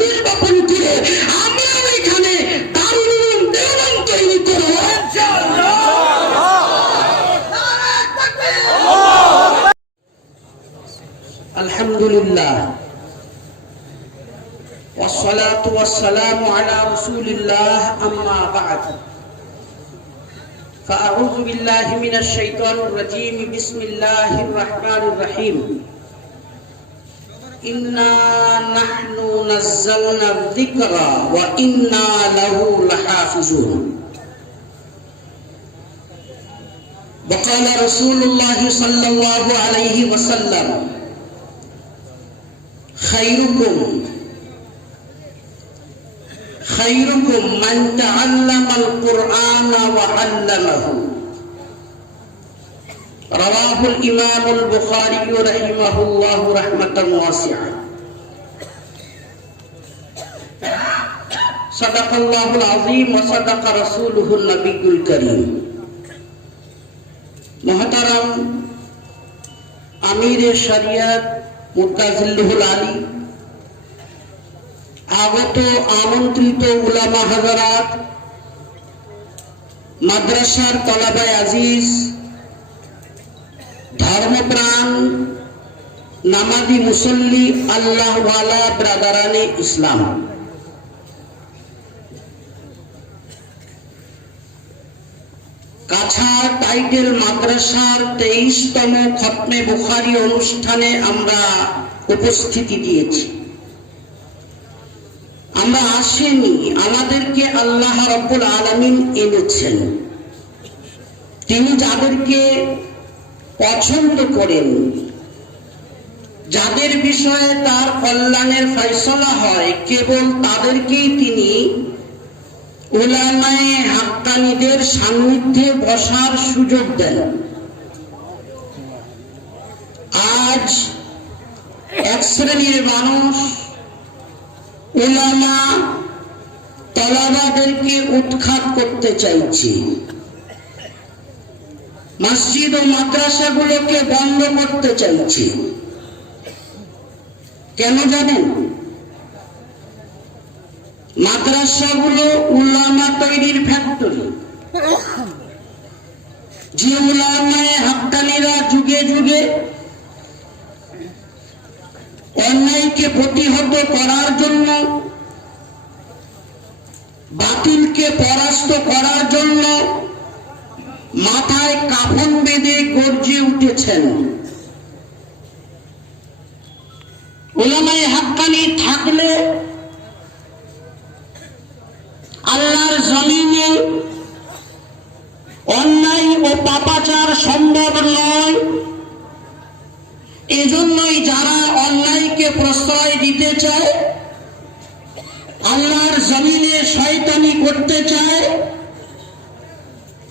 বীজ বপন করে আমরাও এখানে দারুল উলুম দেওবন্দ তৈরি করব ইনশাআল্লাহ। আলহামদুলিল্লাহ والصلاة والسلام على رسول الله أما بعد فأعوذ بالله من الشيطان الرجيم بسم الله الرحمن الرحيم إنا نحن نزلنا الذكر وإنا له لحافظون وقال رسول الله صلى الله عليه وسلم خيركم من تعلم القرآن وعلمه رواه الإمام البخاري رحمه الله رحمة واسعة صدق الله العظيم وصدق رسوله النبي الكريم محترم أمير الشريعة মুতাজিল্লুহুল আলী, আগত আমন্ত্রিত উলামা হাজারাত, মাদ্রাসার তলাবায়ে আজিজ, ধর্মপ্রাণ নামাজি মুসল্লি আল্লাহওয়ালা ব্রাদারানে ইসলাম, কাছাড় টাইটেল মাদ্রাসার 23তম খতমে বুখারী অনুষ্ঠানে আমরা উপস্থিতি দিয়েছি। আমরা আসেনি, আমাদেরকে আল্লাহ রাব্বুল আলামিন এনেছেন। তিনি যাদেরকে পছন্দ করেন, যাদের বিষয়ে তার কল্যাণের ফয়সালা হয়, কেবল তাদেরকেই তিনি উলামায়ে হাক্কানীদের সান্নিধ্যে বসার সুযোগ দেন। আজ এক শ্রেণীর মানুষ উলামা তলাবাদেরকে উৎখাত করতে চাইছে, মসজিদ ও মাদ্রাসাগুলোকে বন্ধ করতে চাইছে। কেন জানেন? মাদ্রাসাগুলো উলামা তৈরির ফ্যাক্টরি। যে উলামায়ে হাক্কানীরা যুগে যুগে অন্যায়কে প্রতিহত করার জন্য, বাতিলকে পরাস্ত করার জন্য মাথায় কাফন বেঁধে গর্জে উঠেছেন, উলামায়ে হাক্কানী থাকলে আল্লাহর জমিনে অন্যায় ও পাপাচার সম্ভব নয়। এজন্যই যারা অন্যায়কে প্রশ্রয় দিতে চায়, আল্লাহর জমিনে শয়তানি করতে চায়,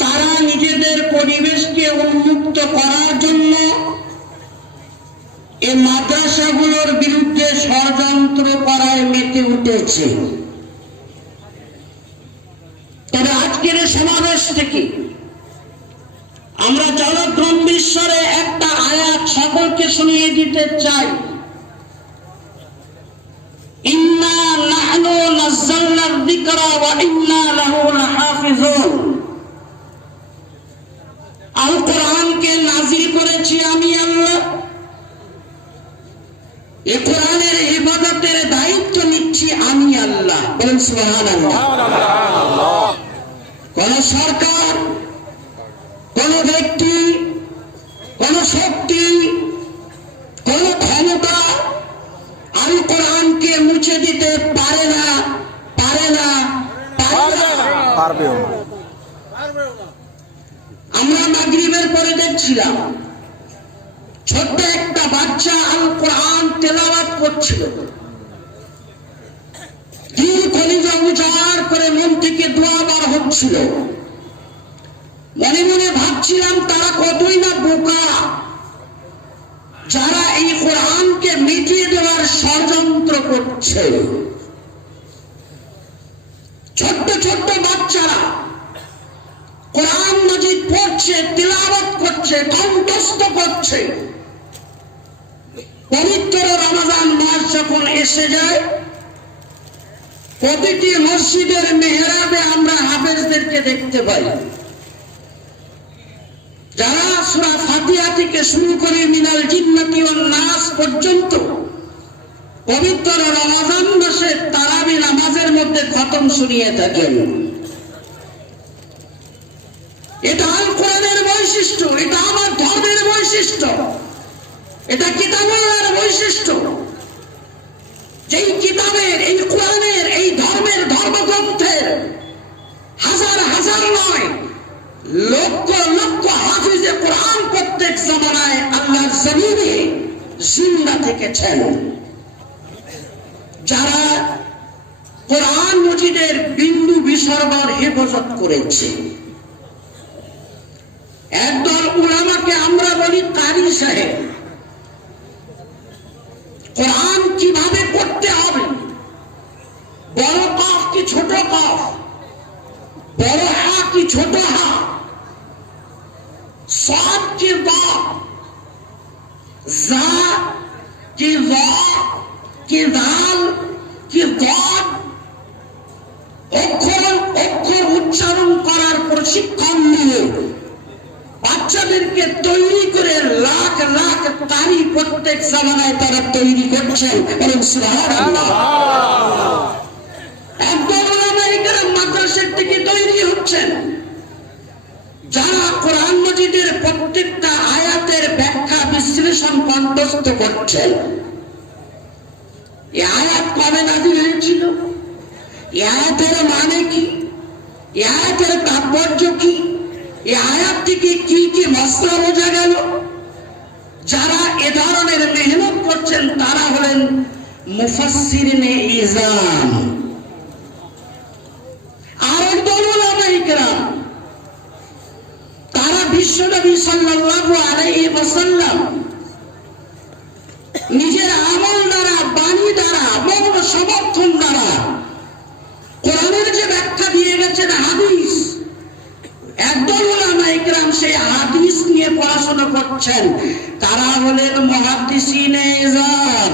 তারা নিজেদের পরিবেশকে উন্মুক্ত করার জন্য এই মাদ্রাসাগুলোর বিরুদ্ধে ষড়যন্ত্র করায় মেতে উঠেছে। তবে আজকের সমাবেশ থেকে আমরা জলদ্রম্বিশ্বরে একটা আয়াত সকলকে শুনিয়ে দিতে চাই। ইন্না নাহনু নাযালনা যিকরা ওয়া ইন্না লাহু লাহাফিজুন। আল কোরআনকে নাযিল করেছি আমি আল্লাহ, এই কোরআনের ইবাদতের দায়িত্ব নিচ্ছি আমি আল্লাহ। বলেন সুবহানাল্লাহ। কোন সরকার, কোন ব্যক্তি, কোন শক্তি, কোন ক্ষমতা আল কোরআনকে মুছে দিতে পারে না, পারে না, পারবেও না। আমরা মাগরিবের পরে দেখছিলাম ছোট্ট একটা বাচ্চা আল কোরআন তেলাওয়াত করছিল। দিল কলিজা উজাড় করে মন থেকে দোয়া বার হচ্ছিল। মনে মনে ভাবছিলাম তারা কতই না বোকা, যারা এই কোরআনকে মিটিয়ে দেওয়ার ষড়যন্ত্র করছে। ছোট্ট ছোট্ট বাচ্চারা কোরআন মাজিদ পড়ছে, তিলাওয়াত করছে, কণ্ঠস্থ করছে। পবিত্র রমজান মাস যখন এসে যায়, প্রতিটি মসজিদের মেহরাবে আমরা হাফেজদেরকে দেখতে পাই, যারা সূরা ফাতিহা থেকে শুরু করে মিনাল জিন্নাতি ওয়ান নাস পর্যন্ত পবিত্র রমজান মাসে তারাবি নামাজের মধ্যে খতম শুনিয়ে থাকেন। এটা আল কোরআনের বৈশিষ্ট্য, এটা আমার ধর্মের বৈশিষ্ট্য, এটা কিতাবের বৈশিষ্ট্য। যেই কিতাবের, এই কোরআনের, এই ধর্মের, ধর্মগ্রন্থের হাজার হাজার নয় লক্ষ লক্ষ হাফিজে কোরআন প্রত্যেক জামানায় আল্লাহর জমিনে জিন্দা থেকেছেন, যারা কোরআন মজিদের বিন্দু বিসর্গর হেফাজত করেছে। একদল উলামাকে আমরা বলি কারি সাহেব। কোরআন কিভাবে পড়তে হবে, বড় কাফ কি ছোট কাফ, বড় হা কি ছোট হা, সাদ কি বা, জা কি ওয়া কি দাল কি দাদ, অক্ষর অক্ষর উচ্চারণ করার প্রশিক্ষণ নিয়ে বাচ্চাদেরকে তৈরি করে লাখ লাখ কারি প্রত্যেক জামানায় তারা তৈরি করছেন। এবং সুবহানাল্লাহ, একদল উলামায়ে কেরাম মাদ্রাসার থেকে তৈরি হচ্ছেন, যারা কোরআন মাজিদের প্রত্যেকটা আয়াতের ব্যাখ্যা বিশ্লেষণ কণ্ঠস্থ করছেন। এই আয়াত কবে নাযিল হয়েছিল, এই আয়াতের মানে কি, এই আয়াতের তাৎপর্য কি, এই আয়াত থেকে কি কি মাসলা বোঝা গেল। যারা এ ধরনের মেহনত করছেন তারা হলেন মুফাসসিরিনে ইজাম। আর একদল উলামায়ে কেরাম, তারা বিশ্বনবী সাল্লাল্লাহু আলাইহি ওয়াসাল্লাম নিজের আমল দ্বারা, বাণী দ্বারা, মৌন সমর্থন দ্বারা কোরআনের যে ব্যাখ্যা দিয়ে গেছেন হাদিস, একদল উলামায়ে কেরাম সেই হাদিস নিয়ে পড়াশোনা করছেন, তারা হলেন মুহাদ্দিসিনে ইজাম।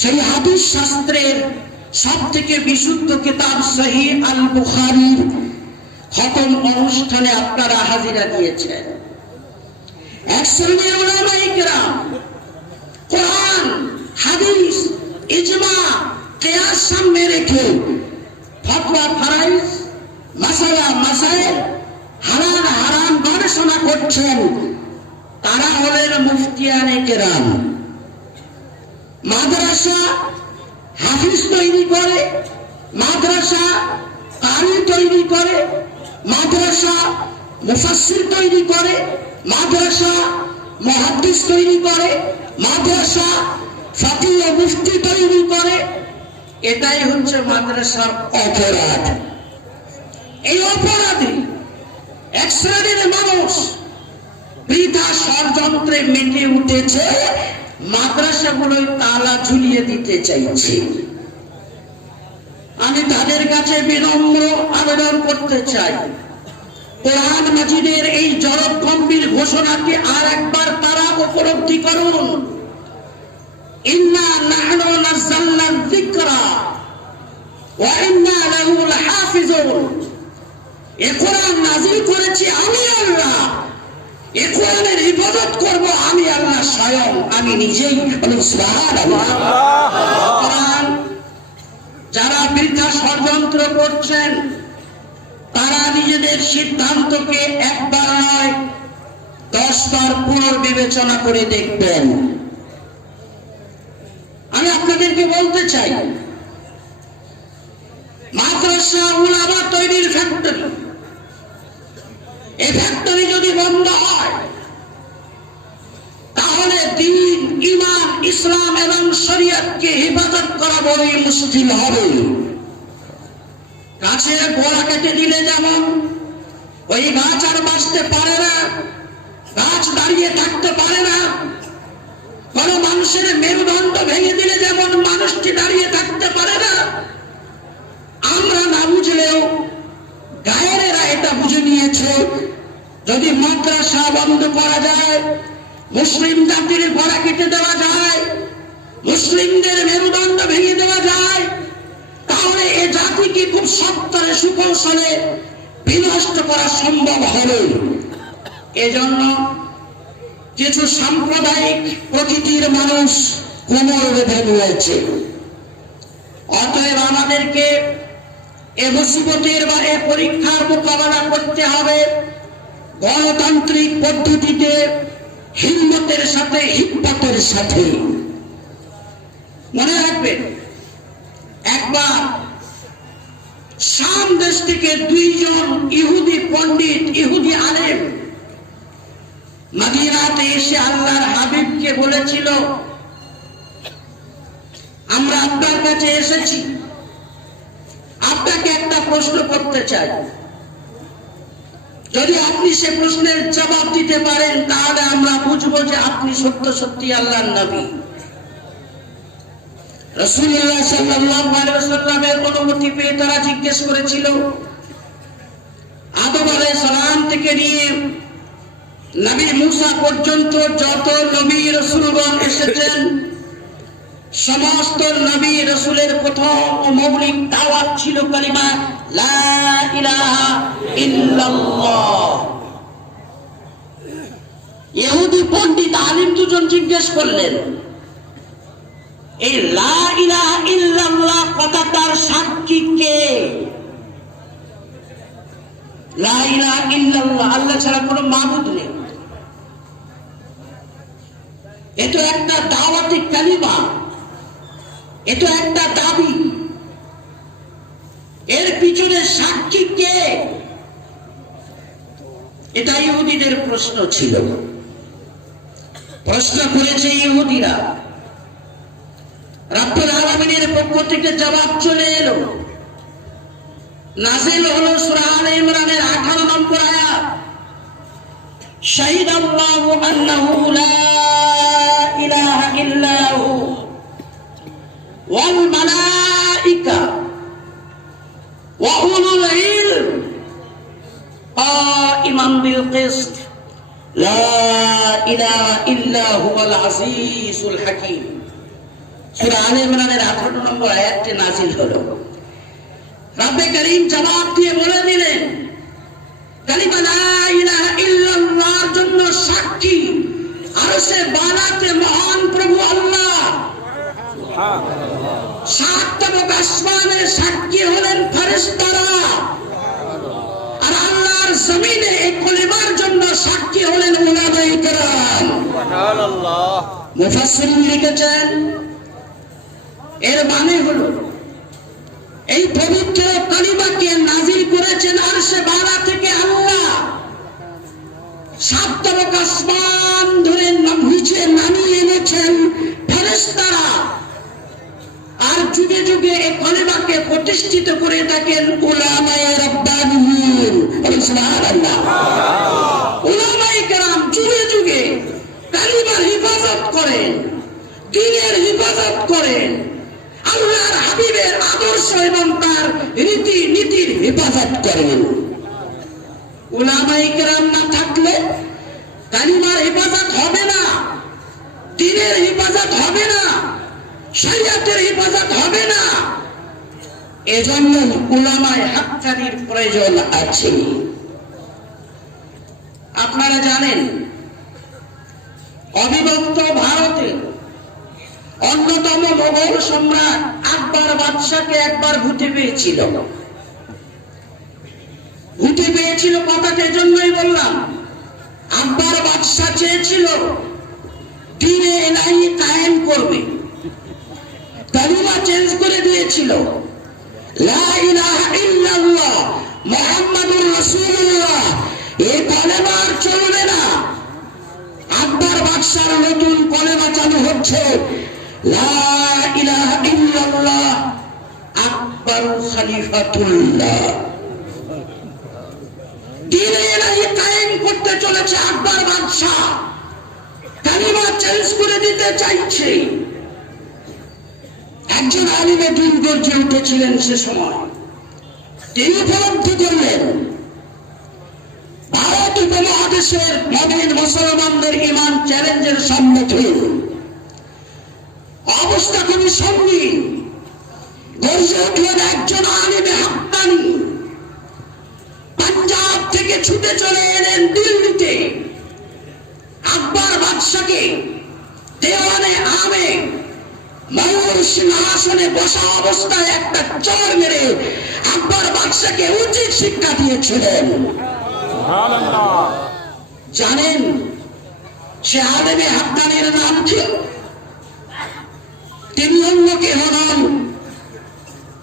সেই হাদিস শাস্ত্রের সবথেকে বিশুদ্ধ কিতাব সহিহ আল বুখারীর খতম অনুষ্ঠানে আপনারা হাজিরা দিয়েছেন। এক শ্রেণীর উলামায়ে কেরাম কোরআন, হাদিস, ইজমা, কিয়াস সামনে রেখে ফতোয়া, ফরাইজ, মাসালা, মাসাইল, হালাল হারাম গবেষণা করছেন। তারা হলেন মুফতিয়ানে কেরাম। মাদ্রাসা হাফিজ তৈরি করে, মাদ্রাসা কারি তৈরি করে, মাদ্রাসা মুফাসসির তৈরি করে, মাদ্রাসা মুহাদ্দিস তৈরি করে, মাদ্রাসা ফাকিহ ও মুফতি তৈরি করে। এটাই হচ্ছে মাদ্রাসার অপরাধ। এই অপরাধী এক শ্রেণীর মানুষ বৃথা ষড়যন্ত্রে মেতে উঠেছে, মাদ্রাসাগুলোয় তালা ঝুলিয়ে দিতে চাইছে। আমি তাদের কাছে বিনম্র আবেদন করতে চাই, কোরআন মাজিদের এই জড়গম্ভীর ঘোষণাকে আর একবার তারা উপলব্ধি করুন। ইন্না নাহনু নাযালনা যিকরা ওয়া ইন্না লাহু লাহাফিজুন। এ কোরআন নাযিল করেছি আমি আল্লাহ, এ কোরআনের ইবাদত করব আমি আল্লাহ স্বয়ং, আমি নিজেই। সুবহানাল্লাহ। কোরআন যারা বৃথা ষড়যন্ত্র করছেন, তারা নিজেদের সিদ্ধান্তকে একবার নয় 10 বার পুনর্বিবেচনা করে দেখবেন। আমি আপনাদেরকে বলতে চাই, মাদ্রাসা উলামা তৈরির ফ্যাক্টরি, এই ফ্যাক্টরি যদি বন্ধ হয় তাহলে দ্বীন, ঈমান, ইসলাম এবং শরীয়তকে হেফাজত করা বড়ই মুশকিল হবে। গাছের গোড়া কেটে দিলে যেমন ওই গাছ আর বাঁচতে পারে না, গাছ দাঁড়িয়ে থাকতে পারে না, কোন মানুষের মেরুদণ্ড ভেঙে দিলে যেমন মানুষটি দাঁড়িয়ে থাকতে পারে না, আমরা না বুঝলেও গায়েরেরা এটা বুঝে নিয়েছে। যদি মাদ্রাসা বন্ধ করা যায়, মুসলিম জাতির গোড়া কেটে দেওয়া যায়, মুসলিমদের মেরুদণ্ড ভেঙে দেওয়া যায়, জাতিকে খুব সত্তরে সুকৌশলে বিনষ্ট করা সম্ভব হবে। এজন্য কিছু সাম্প্রদায়িক প্রকৃতির মানুষ কোমর বেঁধে রয়েছে। অতএব আমাদেরকে এ মুসিবতের বা এ পরীক্ষার মোকাবেলা করতে হবে গণতান্ত্রিক পদ্ধতিতে, হিম্মতের সাথে, হিম্মতের সাথে। মনে রাখবেন, একবার শাম দেশ থেকে দুইজন ইহুদি পণ্ডিত, ইহুদি আলেম মদিনাতে এসে আল্লাহর হাবিবকে বলেছিল, আমরা আপনার কাছে এসেছি, আপনাকে একটা প্রশ্ন করতে চাই, যদি আপনি সে প্রশ্নের জবাব দিতে পারেন তাহলে আমরা বুঝবো যে আপনি সত্য সত্যি আল্লাহর নবী। রাসূলুল্লাহ সাল্লাল্লাহু আলাইহি ওয়াসাল্লামের অনুমতি পেয়ে তারা জিজ্ঞেস করেছিল, আদম আলাইহিস সালাম থেকে নিয়ে নবী মুসা পর্যন্ত যত নবী রাসূলগণ এসেছেন, সমস্ত নবী রাসূলের প্রথম ও মৌলিক দাওয়াত ছিল কালিমা লা ইলাহা ইল্লাল্লাহ। ইহুদি পণ্ডিত আলিম দুজন জিজ্ঞেস করলেন, এই লা ইলাহা ইল্লাল্লাহ কথাটার সাক্ষী কে? লা ইলাহা ইল্লাল্লাহ, আল্লাহ ছাড়া কোনো মাবুদ নেই, এটা একটা দাওয়াতি কালিমা, এটা একটা দাবি, এর পিছনে সাক্ষী কে? এটা ইহুদিদের প্রশ্ন ছিল। প্রশ্ন করেছে ইহুদিরা, রব্বুল আলামিনের পক্ষ থেকে জবাব চলে এলো, নাযিল হলো সূরা আলে ইমরানের 18 নম্বর আয়াত, শাহিদাল্লাহু আন্নাহু লা ইলাহা ইল্লাহু ওয়াল মালাইকা ওয়া উলুল ইলম কাইমান বিল কিসত লা ইলাহা ইল্লা হুয়াল আজিজুল হাকীম। সূরা আলে ইমরানের 18 নম্বর আয়াতটি নাযিল হলো। রব্বে করিম জবাব দিয়ে বলে দিলেন, কালিমা লা ইলাহা ইল্লাল্লাহর জন্য সাক্ষী আরশে বালাতে মহান প্রভু আল্লাহ, সাত তবক আসমানে সাক্ষী হলেন ফেরেশতারা, আর আল্লাহর জমিনে এই কলিমার জন্য সাক্ষী হলেন উলামায়ে কেরাম। সুবহানাল্লাহ। মুফাসসিরিন লিখেছেন, এর মানে হলো এই পবিত্র কালিমাকে নাযিল করেছেন আরশে বালা থেকে আল্লাহ, সাত তবক আসমান ধরে নিচে নামিয়ে এনেছেন ফেরেশতারা, আর যুগে যুগে এই কালিমাকে প্রতিষ্ঠিত করে থাকেন উলামায়ে রাব্বানিয়্যিন। সুবহানাল্লাহ। উলামায়ে কেরাম যুগে যুগে কালিমার হিফাজত করেন, দ্বীনের হিফাজত করেন, আল্লাহর হাবিবের আদর্শ এবং তার রীতি নীতির হেফাজত করেন। উলামায়ে কেরাম না থাকলে কালিমার হেফাজত হবে না, দ্বীনের হেফাজত হবে না, শরীয়তের হেফাজত হবে না। এজন্য উলামায়ে হাক্কানির প্রয়োজন আছে। আপনারা জানেন, অবিভক্ত ভারতে অন্যতম মোগল সম্রাট আকবর বাদশাকে একবার ভূতে পেয়েছিল। ভূতে পেয়েছিল কথাটা এজন্যই বললাম, আকবর বাদশা চেয়েছিল দ্বীনে ইলাহি কায়েম করবে, কালিমা চেঞ্জ করে দিয়েছিল, লা ইলাহা ইল্লাল্লাহ মুহাম্মাদুর রাসূলুল্লাহ, এই কালেমা আর চলবে না। আকবর বাদশার নতুন কালেমা চালু হচ্ছে, লা ইলাহা ইল্লাল্লাহ আকবর খলিফাতুল্লাহ। দ্বীনে ইলাহি কায়েম করতে চলেছে আকবর বাদশা, কালিমা চেঞ্জ করে দিতে চাইছে। একজন আলিমে দিন গর্জে উঠেছিলেন সে সময়, তিনি উপলব্ধি করলেন ভারত উপমহাদেশের নবীন মুসলমানদের ঈমান চ্যালেঞ্জের সম্মুখীন, অবস্থা খুবই সঙ্গীন। গর্জে উঠলেন একজন সিংহাসনে বসা অবস্থায় একটা চর মেরে আকবর বাদশাকে উচিত শিক্ষা দিয়েছিলেন। জানেন সে আলেমে হাক্কানির নাম কি? তিনি অন্য কেহ নন,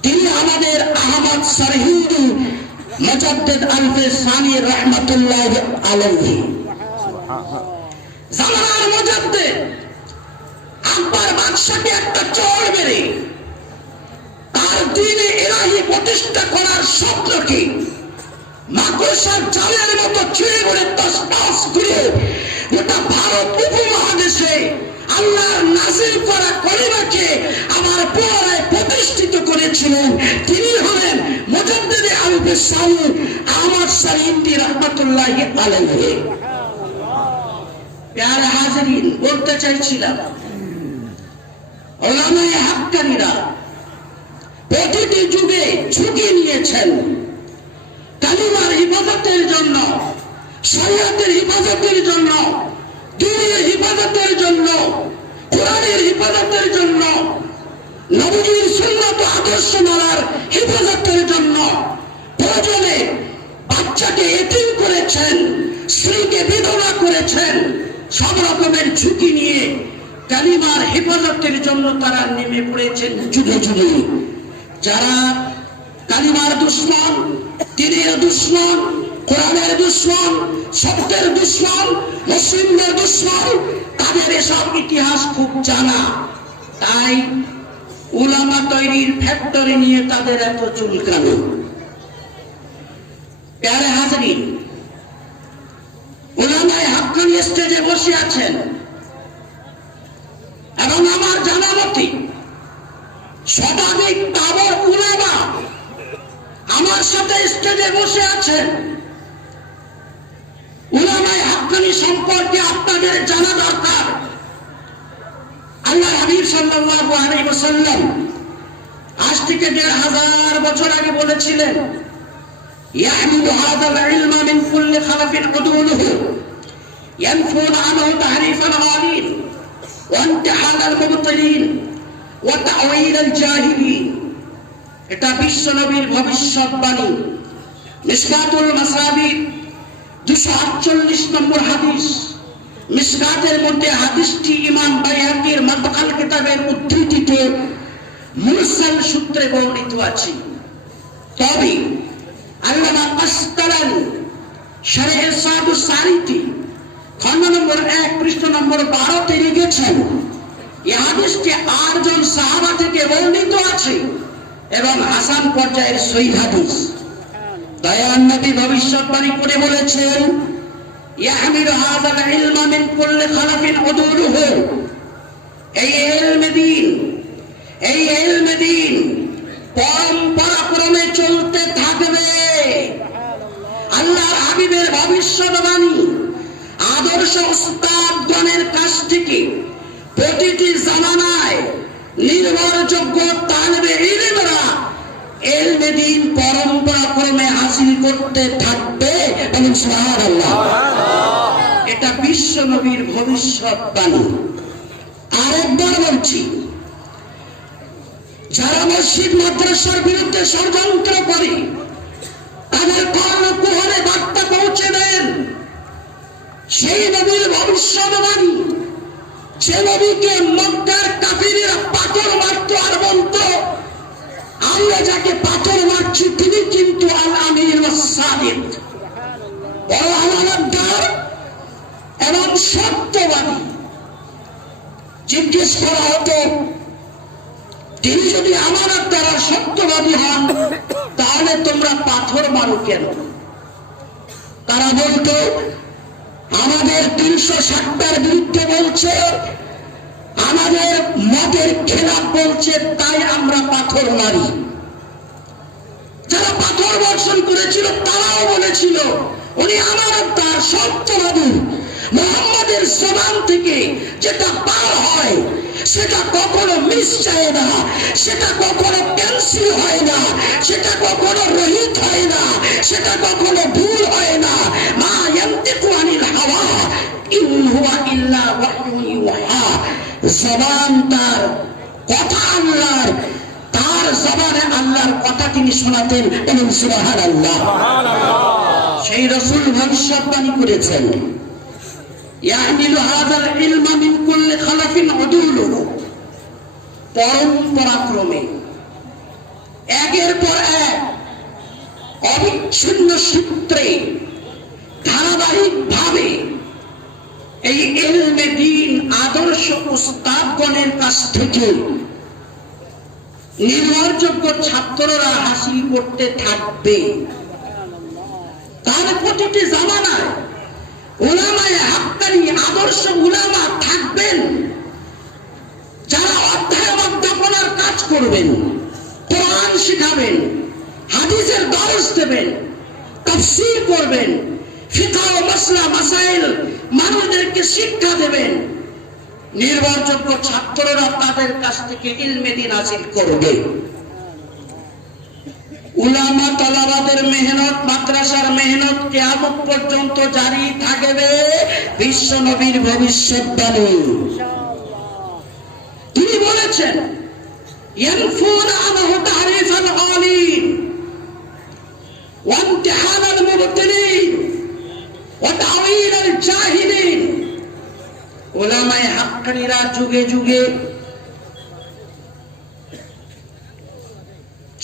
তিনি আমাদের আহমদ সরহিন্দি মুজাদ্দিদ আলফে সানি রহমাতুল্লাহ আলাইহি। জামানার মুজাদ্দিদ আকবর বাদশাকে একটা চর মেরে তার দ্বীনে ইলাহি প্রতিষ্ঠা করার স্বপ্নকে মাকড়সার জালের মতো ছিঁড়ে করে তছনছ করে গোটা ভারত উপমহাদেশে আল্লাহর নাযিল করা কলিমাকে আমার পুনরায় প্রতিষ্ঠিত করেছিলেন। তিনি হলেন মুজাদ্দিদে আলফে সানি আহমদ সরহিন্দি রহমাতুল্লাহি আলাইহি। প্যারে হাজিরিন, বলতে চাইছিলাম উলামায়ে হাক্কানিরা প্রতিটি যুগে ঝুঁকি নিয়েছেন কালিমার হিফাজতের জন্য, শরিয়তের হিফাজতের জন্য, দ্বীনের হিফাজতের জন্য, কোরআনের হিফাজতের জন্য, নবীর সুন্নাত আদর্শ মানার হিফাজতের জন্য। প্রয়োজনে বাচ্চাকে এতিম করেছেন, স্ত্রীকে বিধবা করেছেন, সব রকমের ঝুঁকি নিয়ে কালিমার হেফাজতের জন্য তারা নেমে পড়েছেন যুগে যুগে। যারা কালিমার দুশমন, দ্বীনের দুশমন, কোরআনের দুশমন, সত্যের দুশমন, মুসলিমদের দুশমন, তাদের এসব ইতিহাস খুব জানা। তাই উলামা তৈরির ফ্যাক্টরি নিয়ে তাদের এত চুলকানো। প্যারে হাজিরিন, উলামায়ে হাক্কানি স্টেজে বসে আছেন এবং আমার জানা মতে শতাধিক তাবর উলামা আমার সাথে স্টেজে বসে আছেন। উলামায়ে হাক্কানি সম্পর্কে আপনাদের জানা দরকার। আল্লাহ হাবিব সাল্লাল্লাহু আলাইহি ওয়াসাল্লাম আজ থেকে ১৫০০ বছর আগে বলেছিলেন, ইয়াহমিলু হাযাল ইলমা মিন কুল্লি খালাফিন উদুলুহু ইয়ানফুন আনহু তাহরিফাল গালিন ওয়া ইমতিহানাল মুবতিলিন ওয়া তা'ওয়িলাল জাহিলিন। এটা বিশ্ব নবীর ভবিষ্যৎবাণী। মিশকাতুল মাসাবির ২৪৮ নম্বর হাদিস। মিশকাতের মধ্যে হাদিসটি ইমাম বাইহাকির মাদখাল কিতাবের উদ্ধৃতিতে মুরসাল সূত্রে বর্ণিত আছে। তবে আল্লামা আসকালানী শারহে সাদুস সারিতি খণ্ড নম্বর ১ পৃষ্ঠা নম্বর ১২তে লিখেছেন, এই হাদিসটি ৮ জন সাহাবা থেকে বর্ণিত আছে এবং হাসান পর্যায়ের সহিহ হাদিস। দয়াল নবী ভবিষ্যৎবাণী করে বলেছেন, ইয়াহমিলু হাযাল ইলমা মিন কুল্লি খালাফিন উদুলুহু। এই ইলমে দ্বীন পরম্পরাক্রমে চলতে থাকবে। আল্লাহর হাবিবের ভবিষ্যৎবাণী আদর্শ উস্তাদগণের কাছ থেকে প্রতিটি জামানায় নির্ভরযোগ্য তালিবে ইলমরা ইলমে দ্বীন পরম্পরাক্রমে হাসিল করতে থাকবে। এবং সুবহানাল্লাহ, এটা বিশ্ব নবীর ভবিষ্যৎবাণী। আরেকবার বলছি, যারা মসজিদ মাদ্রাসার বিরুদ্ধে ষড়যন্ত্র করে তাদের কর্ণকুহরে বার্তা পৌঁছে দেন। সেই নবীর ভবিষ্যৎবাণী, যে নবীকে মক্কার কাফিররা পাথর মারত আর বলতো, আমরা যাকে পাথর মারছি তিনি কিন্তু আল আমির ওয়াস সাদিক, বড় আমানতদার এবং সত্যবাদী। জিজ্ঞেস করা হতো, তিনি যদি আমানতদার আর সত্যবাদী হন তাহলে তোমরা পাথর মারো কেন? তারা বলতো, আমাদের ৩৬০টার বিরুদ্ধে বলছে, আমাদের মতের খেলাফ বলছে, তাই আমরা পাথর মারি। যারা পাথর বর্ষণ করেছিল তারাও বলেছিল উনি আমানতদার, সত্যবাদী। মুহাম্মাদের জবান থেকে যেটা পার হয় সেটা কখনো মিস যায় না, সেটা কখনো ক্যান্সেল হয় না, সেটা কখনো রহিত হয় না, সেটা কখনো ভুল হয় না। মা ইয়ান্তিকু আনিল হাওয়া ইন হুয়া ইল্লা ওয়াহয়ুন ইউহা। জবান তার, কথা আল্লাহর, কথা তিনি শোনাতেন, এবং সুবহানাল্লাহ। সেই রাসূল ভবিষ্যৎবাণী করেছেন, ইয়াহমিলু হাযাল ইলমা মিন কুল্লি খালাফিন উদুলুহু, পরম্পরাক্রমে একের পর এক অবিচ্ছিন্ন সূত্রে ধারাবাহিকভাবে এই ইলমে দ্বীন আদর্শ উস্তাদগণের কাছ থেকে নির্ভরযোগ্য ছাত্ররা হাসিল করতে থাকবে। তার প্রতিটি জামানায় উলামায়ে হাক্কানি আদর্শ উলামা থাকবেন, যারা অধ্যায় অধ্যাপনার কাজ করবেন, কোরআন শিখাবেন, হাদিসের দর্স দেবেন, তাফসীর করবেন, ফিকহ ও মাসলা মাসাইল মানুষদেরকে শিক্ষা দেবেন। নির্ভরযোগ্য ছাত্ররা তাদের কাছ থেকে ইলমে দ্বীন হাসিল করবে। উলামা তালাবাদের মেহনত, মাদ্রাসার মেহনত কিয়ামত পর্যন্ত জারি থাকবে, বিশ্ব নবীর ভবিষ্যৎবাণী। তিনি বলেছেন, ইয়ানফুনা আনহু তাহরিফাল আলিম ওয়া ইমতিহানাল মুবতিলিন ওয়া তা'ওয়িলাল জাহিলিন। উলামায়ে হাক্কানিরা যুগে যুগে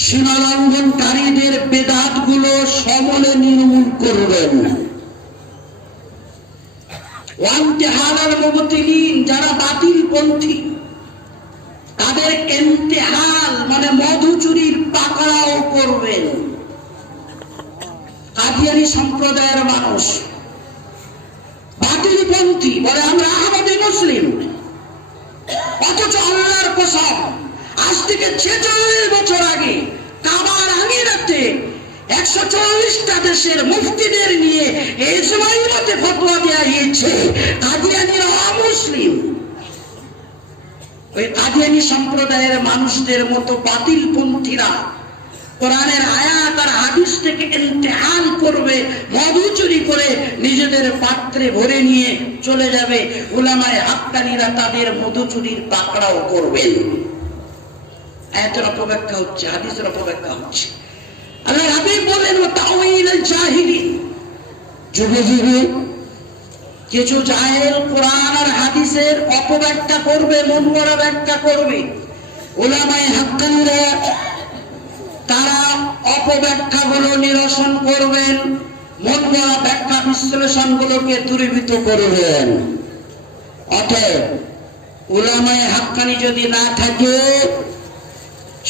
সীমালঙ্ঘনকারীদের বেদাত গুলো সমূলে নির্মূল করবেন। ওয়া ইমতিহানাল মুবতিলিন, যারা বাতিল পন্থী তাদের ইমতিহান মানে মধুচুরির পাকড়াও করবেন। কাদিয়ানী সম্প্রদায়ের মানুষ বাতিলপন্থী বলে আমরা আহমদী মুসলিম, অথচ আল্লাহর কসম আজ থেকে 46 বছর আগে কাবার আমিরাতে 140টা দেশের মুফতিদের নিয়ে ইজমাই মতে ফতোয়া দেয়া হয়েছে কাদিয়ানীরা অমুসলিম। ওই কাদিয়ানী সম্প্রদায়ের মানুষদের মতো বাতিলপন্থীরা কোরআনের আয়াত আর হাদিস থেকে ইমতিহান করবে, মধু চুরি করে নিজেদের পাত্রে ভরে নিয়ে চলে যাবে। উলামায়ে হাক্কানিরা তাদের মধু চুরির পাকড়াও করবেন। আয়াতের অপব্যাখ্যা হচ্ছে, হাদিসের অপব্যাখ্যা হচ্ছে। আল্লাহ হাবিব বলেন, ওয়া তা'ওয়িলাল জাহিলিন, যুগে যুগে কিছু জাহেল কোরআন আর হাদিসের অপব্যাখ্যা করবে, মন গড়া ব্যাখ্যা করবে। উলামায়ে হাক্কানিরা তারা অপব্যাখ্যা গুলো নিরসন করবেন, মন গড়া ব্যাখ্যা বিশ্লেষণ গুলোকে দূরীভূত করবেন। অতএব উলামায়ে হাক্কানি যদি না থাকে,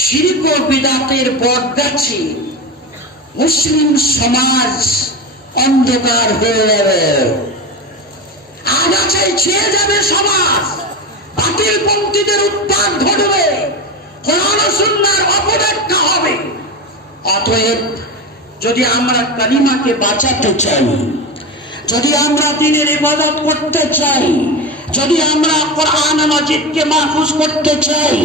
শিরক ও বিদআতের বটগাছি মুসলিম সমাজ অন্ধকার হয়ে যাবে, আগাছায় ছেয়ে যাবে সমাজ, বাতিলপন্থীদের উৎপাত ঘটবে, কোরআন ও সুন্নাহর অপব্যাখ্যা হবে। অতএব যদি আমরা কালিমাকে বাঁচাতে চাই, যদি আমরা দ্বীনের ইবাদত করতে চাই, যদি আমরা কোরআন মাজিদকে মাহফুজ করতে চাই,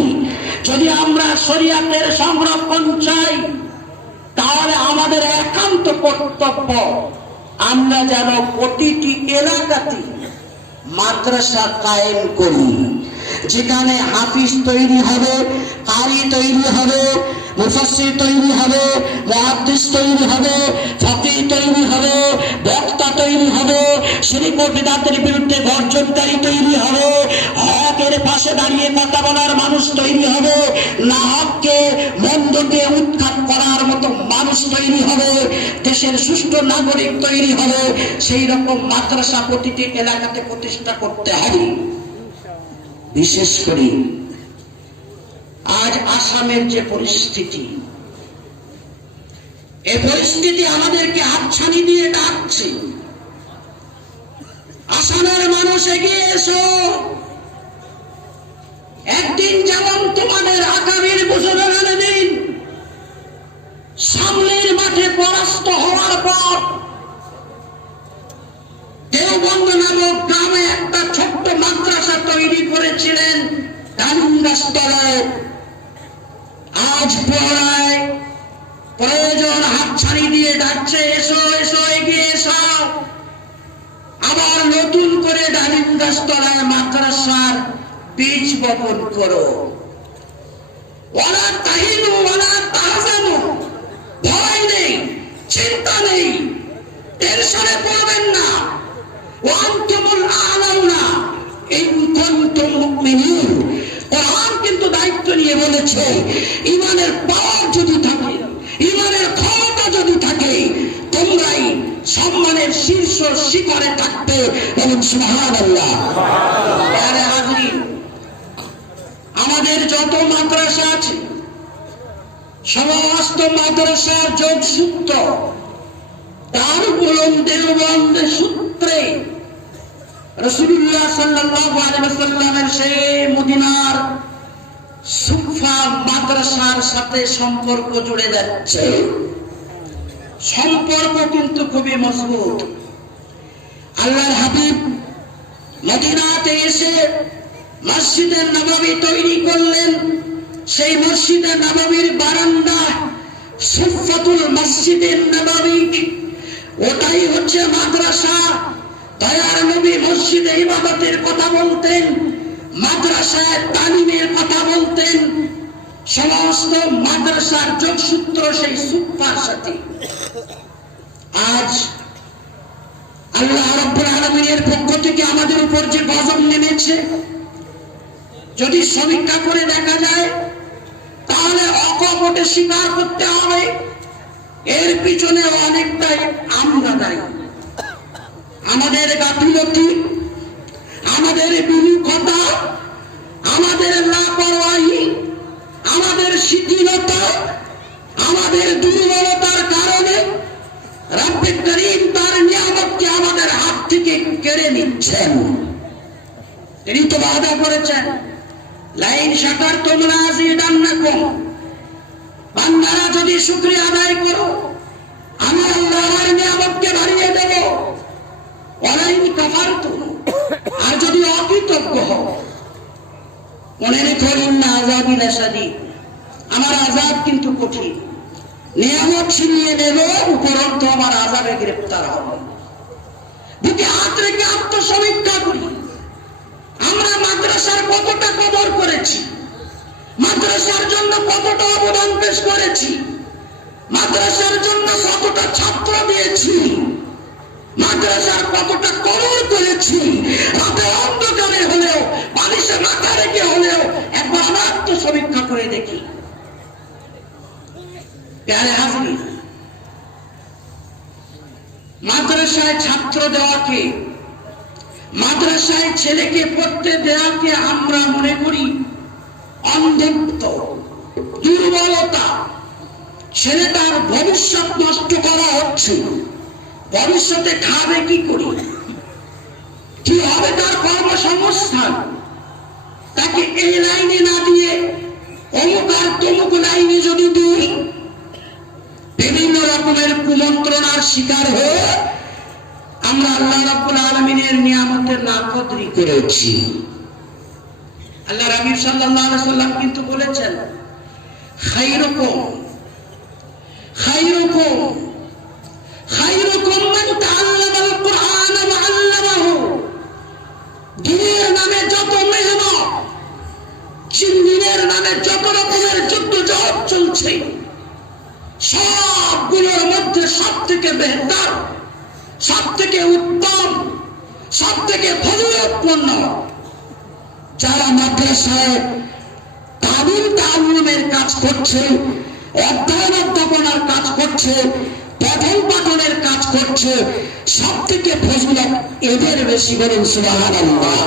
যদি আমরা শরীয়তের সংরক্ষণ চাই, তাহলে আমাদের একান্ত কর্তব্য আমরা যেন প্রতিটি এলাকাতে মাদ্রাসা কায়েম করি, যেখানে হাফিজ তৈরি হবে, কারি তৈরি হবে, মুফাসসির তৈরি হবে, মুহাদ্দিস তৈরি হবে, ফকিহ তৈরি হবে, বক্তা তৈরি হবে, শিরক ও বিদআতের বিরুদ্ধে গর্জনকারী তৈরি হবে, হকের পাশে দাঁড়িয়ে কথা বলার মানুষ তৈরি হবে, না হককে মন্দকে উৎখাত করার মতো মানুষ তৈরি হবে, দেশের সুষ্ঠু নাগরিক তৈরি হবে। সেই রকম মাদ্রাসা প্রতিটি এলাকাতে প্রতিষ্ঠা করতে হবে। বিশেষ করে আজ আসামের যে পরিস্থিতি, এই পরিস্থিতি আমাদেরকে হাতছানি দিয়ে ডাকছে। আসামের মানুষ এগিয়ে এসো, একদিন যেমন তোমাদের আগামীর বুজুর্গের দিন সামনের মাঠে পরাস্ত হওয়ার পর দেওবন্দ নামক গ্রামে একটা ছোট্ট মাদ্রাসা তৈরি করেছিলেন ডালিম গাছতলায়, আজ পুনরায় প্রয়োজন হাতছানি দিয়ে ডাকছে, এসো এসো এগিয়ে এসো, আবার নতুন করে ডালিম গাছতলায় মাদ্রাসার বীজ বপন করো। ওয়ালা তাহিনু ওয়ালা তাহজানু, ইমানের পাওয়ার যদি থাকে, ইমানের ক্ষমতা যদি থাকে, তোমরাই সম্মানের শীর্ষ শিখরে থাকতে। বলুন সুবহানাল্লাহ। আরে হাজরিন, আমাদের যত মাদ্রাসা আছে সমস্ত মাদ্রাসার যোগসূত্র দারুল দেওবন্দ সূত্রে রাসূলুল্লাহ সাল্লাল্লাহু আলাইহি ওয়াসাল্লামের সেই মদিনার সুফা মাদ্রাসার সাথে সম্পর্ক জুড়ে যাচ্ছে। সম্পর্ক কিন্তু খুবই মজবুত। আল্লাহর হাবিব মদিনাতে এসে মসজিদে নববী তৈরি করলেন। সেই মসজিদে নববীর বারান্দা সুফাতুল মসজিদে নববী, ওটাই হচ্ছে মাদ্রাসা। দয়ার নবী মসজিদে ইবাদতের কথা বলতেন, মাদ্রাসায় তালিমের কথা বলতেন। সমস্ত মাদ্রাসার যোগসূত্র সেই সুফার সাথে। আজ আল্লাহ রাব্বুল আলামিনের পক্ষ থেকে আমাদের উপর যে গজব নেমেছে, যদি সমীক্ষা করে দেখা যায় তাহলে অকপটে স্বীকার করতে হবে এর পিছনে অনেকটাই আমরা দায়ী। আমাদের গাফিলতি, আমাদের বিমুখতা, আমাদের লাপরওয়াহি, আমাদের শিথিলতা, আমাদের দুর্বলতার কারণে রব্বে করিম তার নিয়ামতকে আমাদের হাত থেকে কেড়ে নিচ্ছেন। তিনি তো ওয়াদা করেছেন, লাইন শাকারতুম লাযিদান্নাকুম, বান্দারা যদি শুকরিয়া আদায় করো আমি আল্লাহ আমার নিয়ামতকে বাড়িয়ে দেব। ওয়ালাইন কাফারতুম, আর যদি অকৃতজ্ঞ হও, মনে রেখো ইন্না আযাবি লাশাদীদ, আমার আযাব কিন্তু কঠিন। নিয়ামত ছিনিয়ে নেব, উপরন্তু আমার আযাবে গ্রেফতার হব। বুকে হাত রেখে আত্মসমীক্ষা করি। আমরা মাদ্রাসার কতটা কদর করেছি, মাদ্রাসার জন্য কতটা অবদান পেশ করেছি, মাদ্রাসার জন্য কতটা ছাত্র দিয়েছি, মাদ্রাসার কতটা কদর করেছি। রাতে অন্ধকারে হলেও, বালিশে মাথা রেখে হলেও একবার আত্মসমীক্ষা করে দেখি। প্যারে হাজরিন, মাদ্রাসায় ছাত্র দেওয়াকে, মাদ্রাসায় ছেলেকে পড়তে দেওয়াকে আমরা মনে করি অন্ধত্ব, দুর্বলতা। ছেলেটার ভবিষ্যৎ নষ্ট করা হচ্ছে। ভবিষ্যতে খাবে কি করি, কি হবে তার কর্মসংস্থান? তাকে এই লাইনে না দিয়ে অমুক আর তমুক লাইনে যদি দিই, বিভিন্ন রকমের কুমন্ত্রণার শিকার হয়ে আমরা আল্লাহ রাব্বুল আলামিনের নিয়ামতের নাকদরি করেছি। আল্লাহ রাবী সাল্লাল্লাহু আলাইহি ওয়াসাল্লাম কিন্তু বলেছেন, খায়রুকুম খায়রুকুম খায়রুকুম মান তাআল্লামাল কুরআন ওয়া আল্লামাহু। দ্বীনের নামে যত মেহনত, দ্বীনের নামে যত রকমের যুদ্ধ চলছে, সবগুলোর মধ্যে সব থেকে বেহতর, সব থেকে উত্তম, সব থেকে ফজিলতপূর্ণ যারা মাদ্রাসায় তালিম তাআল্লুমের কাজ করছে, অধ্যয়ন অধ্যাপনার কাজ করছে, পঠন পাঠনের কাজ করছে, সব থেকে ফজিলত এদের বেশি। বলুন সুবহানাল্লাহ।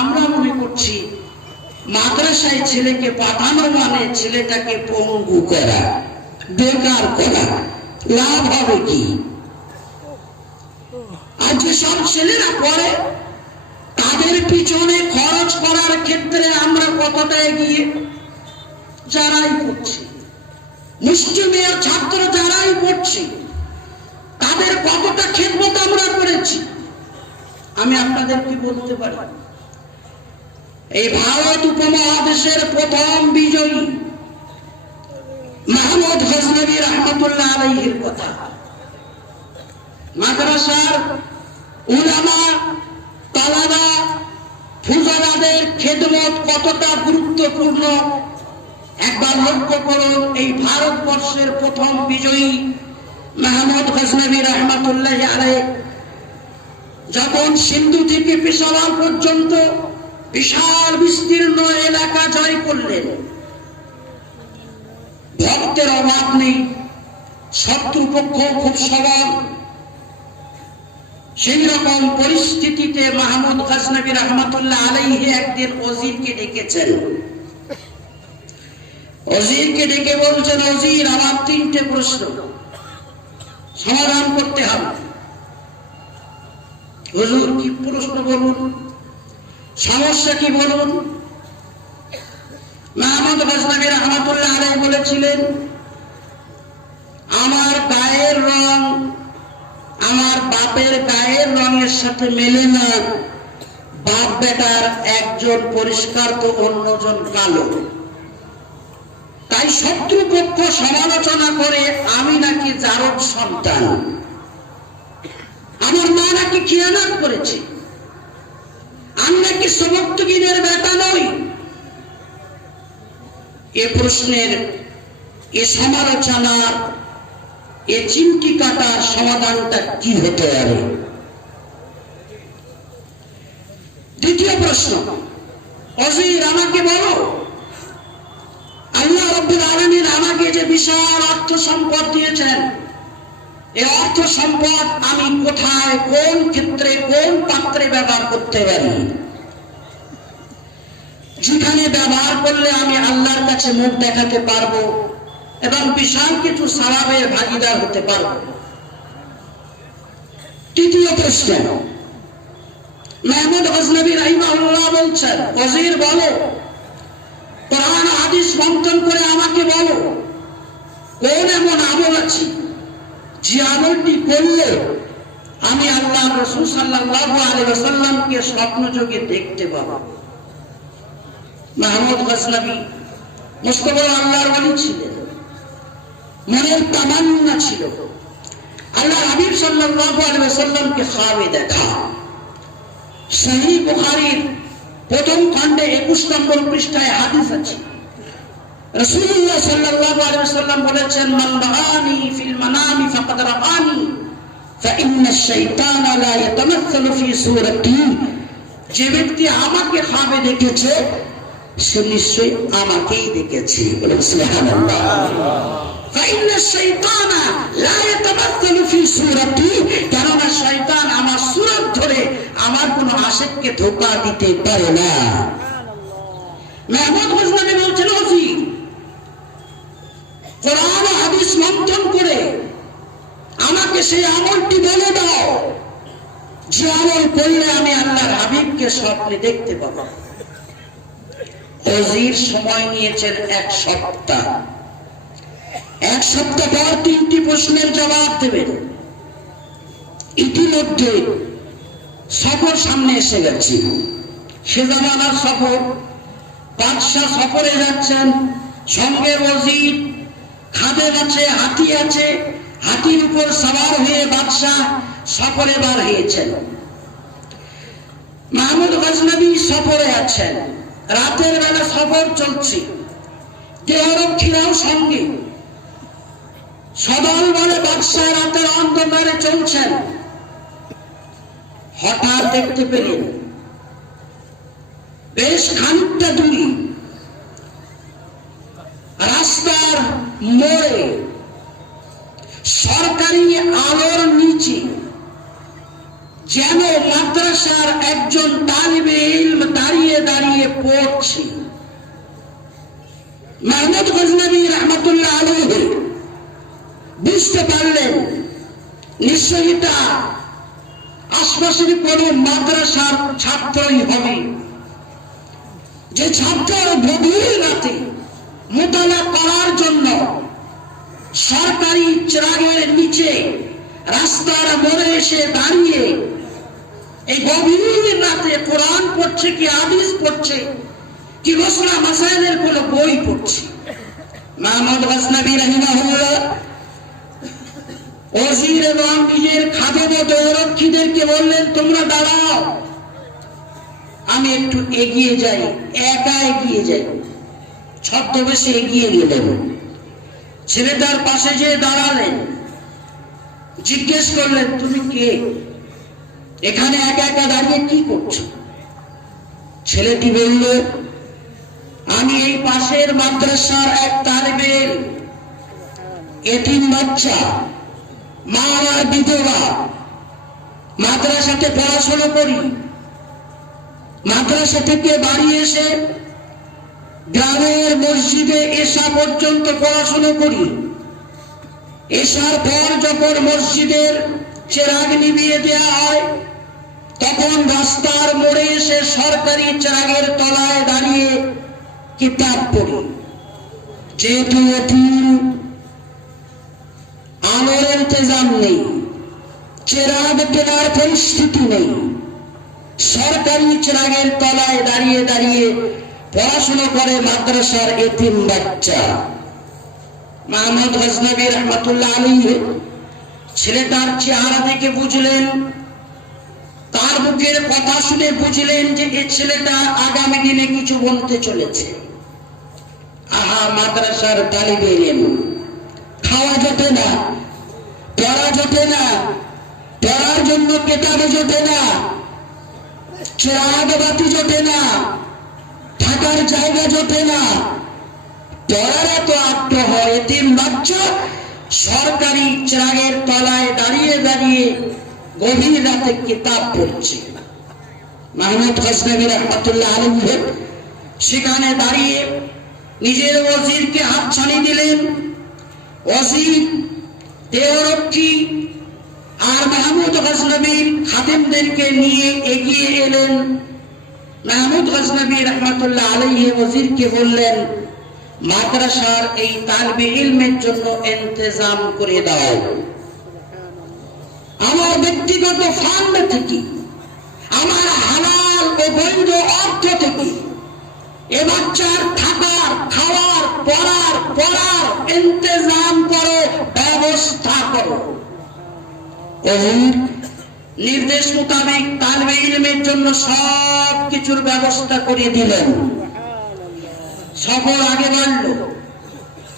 আমরা মনে করছি মাদ্রাসায় ছেলেকে পাঠানো মানে ছেলেটাকে পঙ্গু করা, বেকার করা। লাভ হবে কি? আর যেসব ছেলেরা পড়ে তাদের পিছনে খরচ করার ক্ষেত্রে আমরা কতটা এগিয়ে? যারাই পড়ছি, মুসলিমের ছাত্র যারাই পড়ছি, তাদের কতটা খেদমত আমরা করেছি? আমি আপনাদেরকে বলতে পারি, এই ভারত উপমহাদেশের প্রথম বিজয়ী মাহমুদ গজনবী রহমতুল্লাহ আলাইহির কথা। মাদ্রাসার উলামা, তালাবা, ফুজারাদের খেদমত কতটা গুরুত্বপূর্ণ একবার লক্ষ্য করুন। এই ভারতবর্ষের প্রথম বিজয়ী মাহমুদ গজনবী রহমতুল্লাহ আলাইহি যখন সিন্ধু থেকে পেশাওয়ার পর্যন্ত বিশাল বিস্তীর্ণ এলাকা জয় করলেন, ভক্তের অভাব নেই, শত্রুপক্ষ খুব সবল। সেই রকম পরিস্থিতিতে মাহমুদ গজনবী রহমতুল্লাহ আলাইহি একদিন ওজিরকে ডেকেছেন। ওজিরকে ডেকে বলছেন, ওজির, আমার 3টে প্রশ্ন সমাধান করতে হবে। হুজুর, কি প্রশ্ন বলুন, সমস্যা কি বলুন। মাহমুদ গজনবী রহমতুল্লাহ আলাইহি বলেছিলেন, আমার গায়ের রং আমার বাপের গায়ের রঙের সাথে মেলে না। বাপ বেটার একজন পরিষ্কার তো অন্যজন কালো। তাই শত্রুপক্ষ সমালোচনা করে আমি নাকি জারদ সন্তান, আমার মা নাকি খিয়ানত করেছে, আমি নাকি সমর্থকিনের বেটা নই। এ প্রশ্নের, এ সমালোচনার, এ চিমটি কাটার সমাধানটা কি হতে পারে? দ্বিতীয় প্রশ্ন, ওজির, আমাকে বলো, আল্লাহ রাব্বুল আলামিন আমাকে যে বিশাল অর্থ সম্পদ দিয়েছেন, এই অর্থ সম্পদ আমি কোথায়, কোন ক্ষেত্রে, কোন পাত্রে ব্যবহার করতে পারি, যেখানে ব্যবহার করলে আমি আল্লাহর কাছে মুখ দেখাতে পারবো এবং বিশাল কিছু সওয়াবের ভাগীদার হতে পারবো। তৃতীয় প্রশ্ন, মাহমুদ গজনবী রাহিমাহুল্লাহ বলছেন, ওজির বলো, কোরআন হাদিস মন্থন করে আমাকে বলো, কোন এমন আমল আছে যে আমলটি করলে আমি আল্লাহ রাসূল সাল্লাল্লাহু আলাইহি ওয়াসাল্লামকে স্বপ্নযোগে দেখতে পাবো। মাহমুদ গজনবী মুস্তফা আল্লাহর ওলি ছিলেন, মনের তামান্না ছিল আল্লাহ হাবিব সাল্লাল্লাহু আলাইহি ওয়াসাল্লামকে খাবে দেখা। সহিহ বুখারীর প্রথম খণ্ডে 21 নম্বর পৃষ্ঠায় হাদিস আছে, রাসূলুল্লাহ সাল্লাল্লাহু আলাইহি ওয়াসাল্লাম বলেছেন, মান রাআনি ফিল মানামি ফাকাদ রাআনি ফাইন্নাশ শাইতানা লা ইয়াতামাসসালু ফি সূরাতি। যে ব্যক্তি আমাকে খাবে দেখেছে সে নিশ্চয়ই আমাকেই দেখেছে। বলেন সুবহানাল্লাহ। ফাইন্নাশ শাইতানা লা ইয়াতামাসসালু ফি সূরাতি, কারণ শয়তান আমার সূরত ধরে আমার কোন আশিককে ধোঁকা দিতে পারে না। মাহমুদ গজনবী বলছেন, ওজির, কোরআন ও হাদিস মন্থন করে আমাকে সেই আমলটি বলে দাও যে আমল করলে আমি আল্লাহর হাবিবকে স্বপ্নে দেখতে পাবো। ওজির সময় নিয়েছেন 1 সপ্তাহ। 1 সপ্তাহ পর 3টি প্রশ্নের জবাব দেবেন। ইতিমধ্যে সফর সামনে এসে গেছে, সে জামানার সফর। বাদশাহ সফরে যাচ্ছেন, সঙ্গে ওজির, খাদেম আছে, হাতি আছে, হাতির উপর সওয়ার হয়ে বাদশাহ সফরে বার হয়েছেন। মাহমুদ গজনবী সফরে আছেন, রাতের বেলা সফর চলছে, দেহরক্ষীরাও সঙ্গে, সদল বলে বাদশাহ রাতের অন্ধকারে চলছেন। হঠাৎ দেখতে পেলেন বেশ খানিকটা দূরে রাস্তার মোড়ে সরকারি আলোর নিচে যেন মাদ্রাসার একজন তালিবে ইলম দাঁড়িয়ে দাঁড়িয়ে পড়ছে। মাহমুদ গজনবী রহমতুল্লাহ আলাইহি বুঝতে পারলেন নিশ্চয়ই এটা আশপাশের কোন মাদ্রাসার ছাত্রই হবে, যে ছাত্র গভীর রাতে মোতালা করার জন্য সরকারি চিরাগের নিচে রাস্তার মোড়ে এসে দাঁড়িয়ে এই গভীর রাতে কোরআন পড়ছে, কি হাদিস পড়ছে, কি মাসলা মাসাইলের কোন বই পড়ছে। মাহমুদ গজনবী রাহিমাহুল্লাহ ওজির এবং নিজের খাদেম ও দেহরক্ষীদেরকে বললেন, তোমরা দাঁড়াও, আমি একটু এগিয়ে যাই। একা এগিয়ে যাই, ছদ্মবেশে এগিয়ে গেলেন, ছেলেটার পাশে যেয়ে দাঁড়ালেন, জিজ্ঞেস করলেন, তুমি কে, এখানে একা একা দাঁড়িয়ে কি করছো? ছেলেটি বলল, আমি এই পাশের মাদ্রাসার এক তালিবে ইলম, এতিম বাচ্চা, মারা বিধবা, মাদ্রাসাতে পড়াশোনা করি, মাদ্রাসা থেকে বাড়ি এসে গ্রামের মসজিদে এশা পর্যন্ত পড়াশোনা করি। এশার পর যখন মসজিদের চেরাগ নিভিয়ে দেওয়া হয়, তখন রাস্তার মোড়ে এসে সরকারি চেরাগের তলায় দাঁড়িয়ে কিতাব পড়ি। যেহেতু এতিম, আলোর ইন্তজাম নেই, চেরাগ কেনার পরিস্থিতি নেই, সরকারি চেরাগের তলায় দাঁড়িয়ে দাঁড়িয়ে পড়াশোনা করে মাদ্রাসার এতিম বাচ্চা। মাহমুদ গজনবী রহমতুল্লাহ আলাইহি ছেলেটার চেহারা দেখে বুঝলেন, তার মুখের কথা শুনে বুঝলেন যে এই ছেলেটা আগামী দিনে কিছু বলতে চলেছে। আহা, মাদ্রাসার তালিবে ইলম, খাওয়া জোটে না, পড়া জোটে না, পড়ার জন্য কেতাবে জোটে না, চেরাগ বাতি জোটে না, থাকার জায়গা জোটে না, পড়ার এত আগ্রহ। এতিম বাচ্চা সরকারি চেরাগের তলায় দাঁড়িয়ে দাঁড়িয়ে গভীর রাতে কিতাব পড়ছে। মাহমুদ গজনবী রহমতুল্লাহ আলাইহি সেখানে দাঁড়িয়ে নিজের ওজিরকে হাতছানি দিলেন। ওজির, দেহরক্ষী আর মাহমুদ গজনবীর খাদেমদেরকে নিয়ে এগিয়ে এলেন। মাহমুদ গজনবী রহমতুল্লাহ আলাইহি ওজিরকে বললেন, মাদ্রাসার এই তালবে ইলমের জন্য ইন্তজাম করে দাও। আমার ব্যক্তিগত ফান্ড থেকে, আমার হালাল ও বৈধ অর্থ থেকে এ বাচ্চার থাকার, খাওয়ার, পড়ার ইন্তজাম করো, ব্যবস্থা করো। নির্দেশ মোতাবেক তালবে ইলমের জন্য সব কিছুর ব্যবস্থা করে দিলেন। সফর আগে বাড়ল,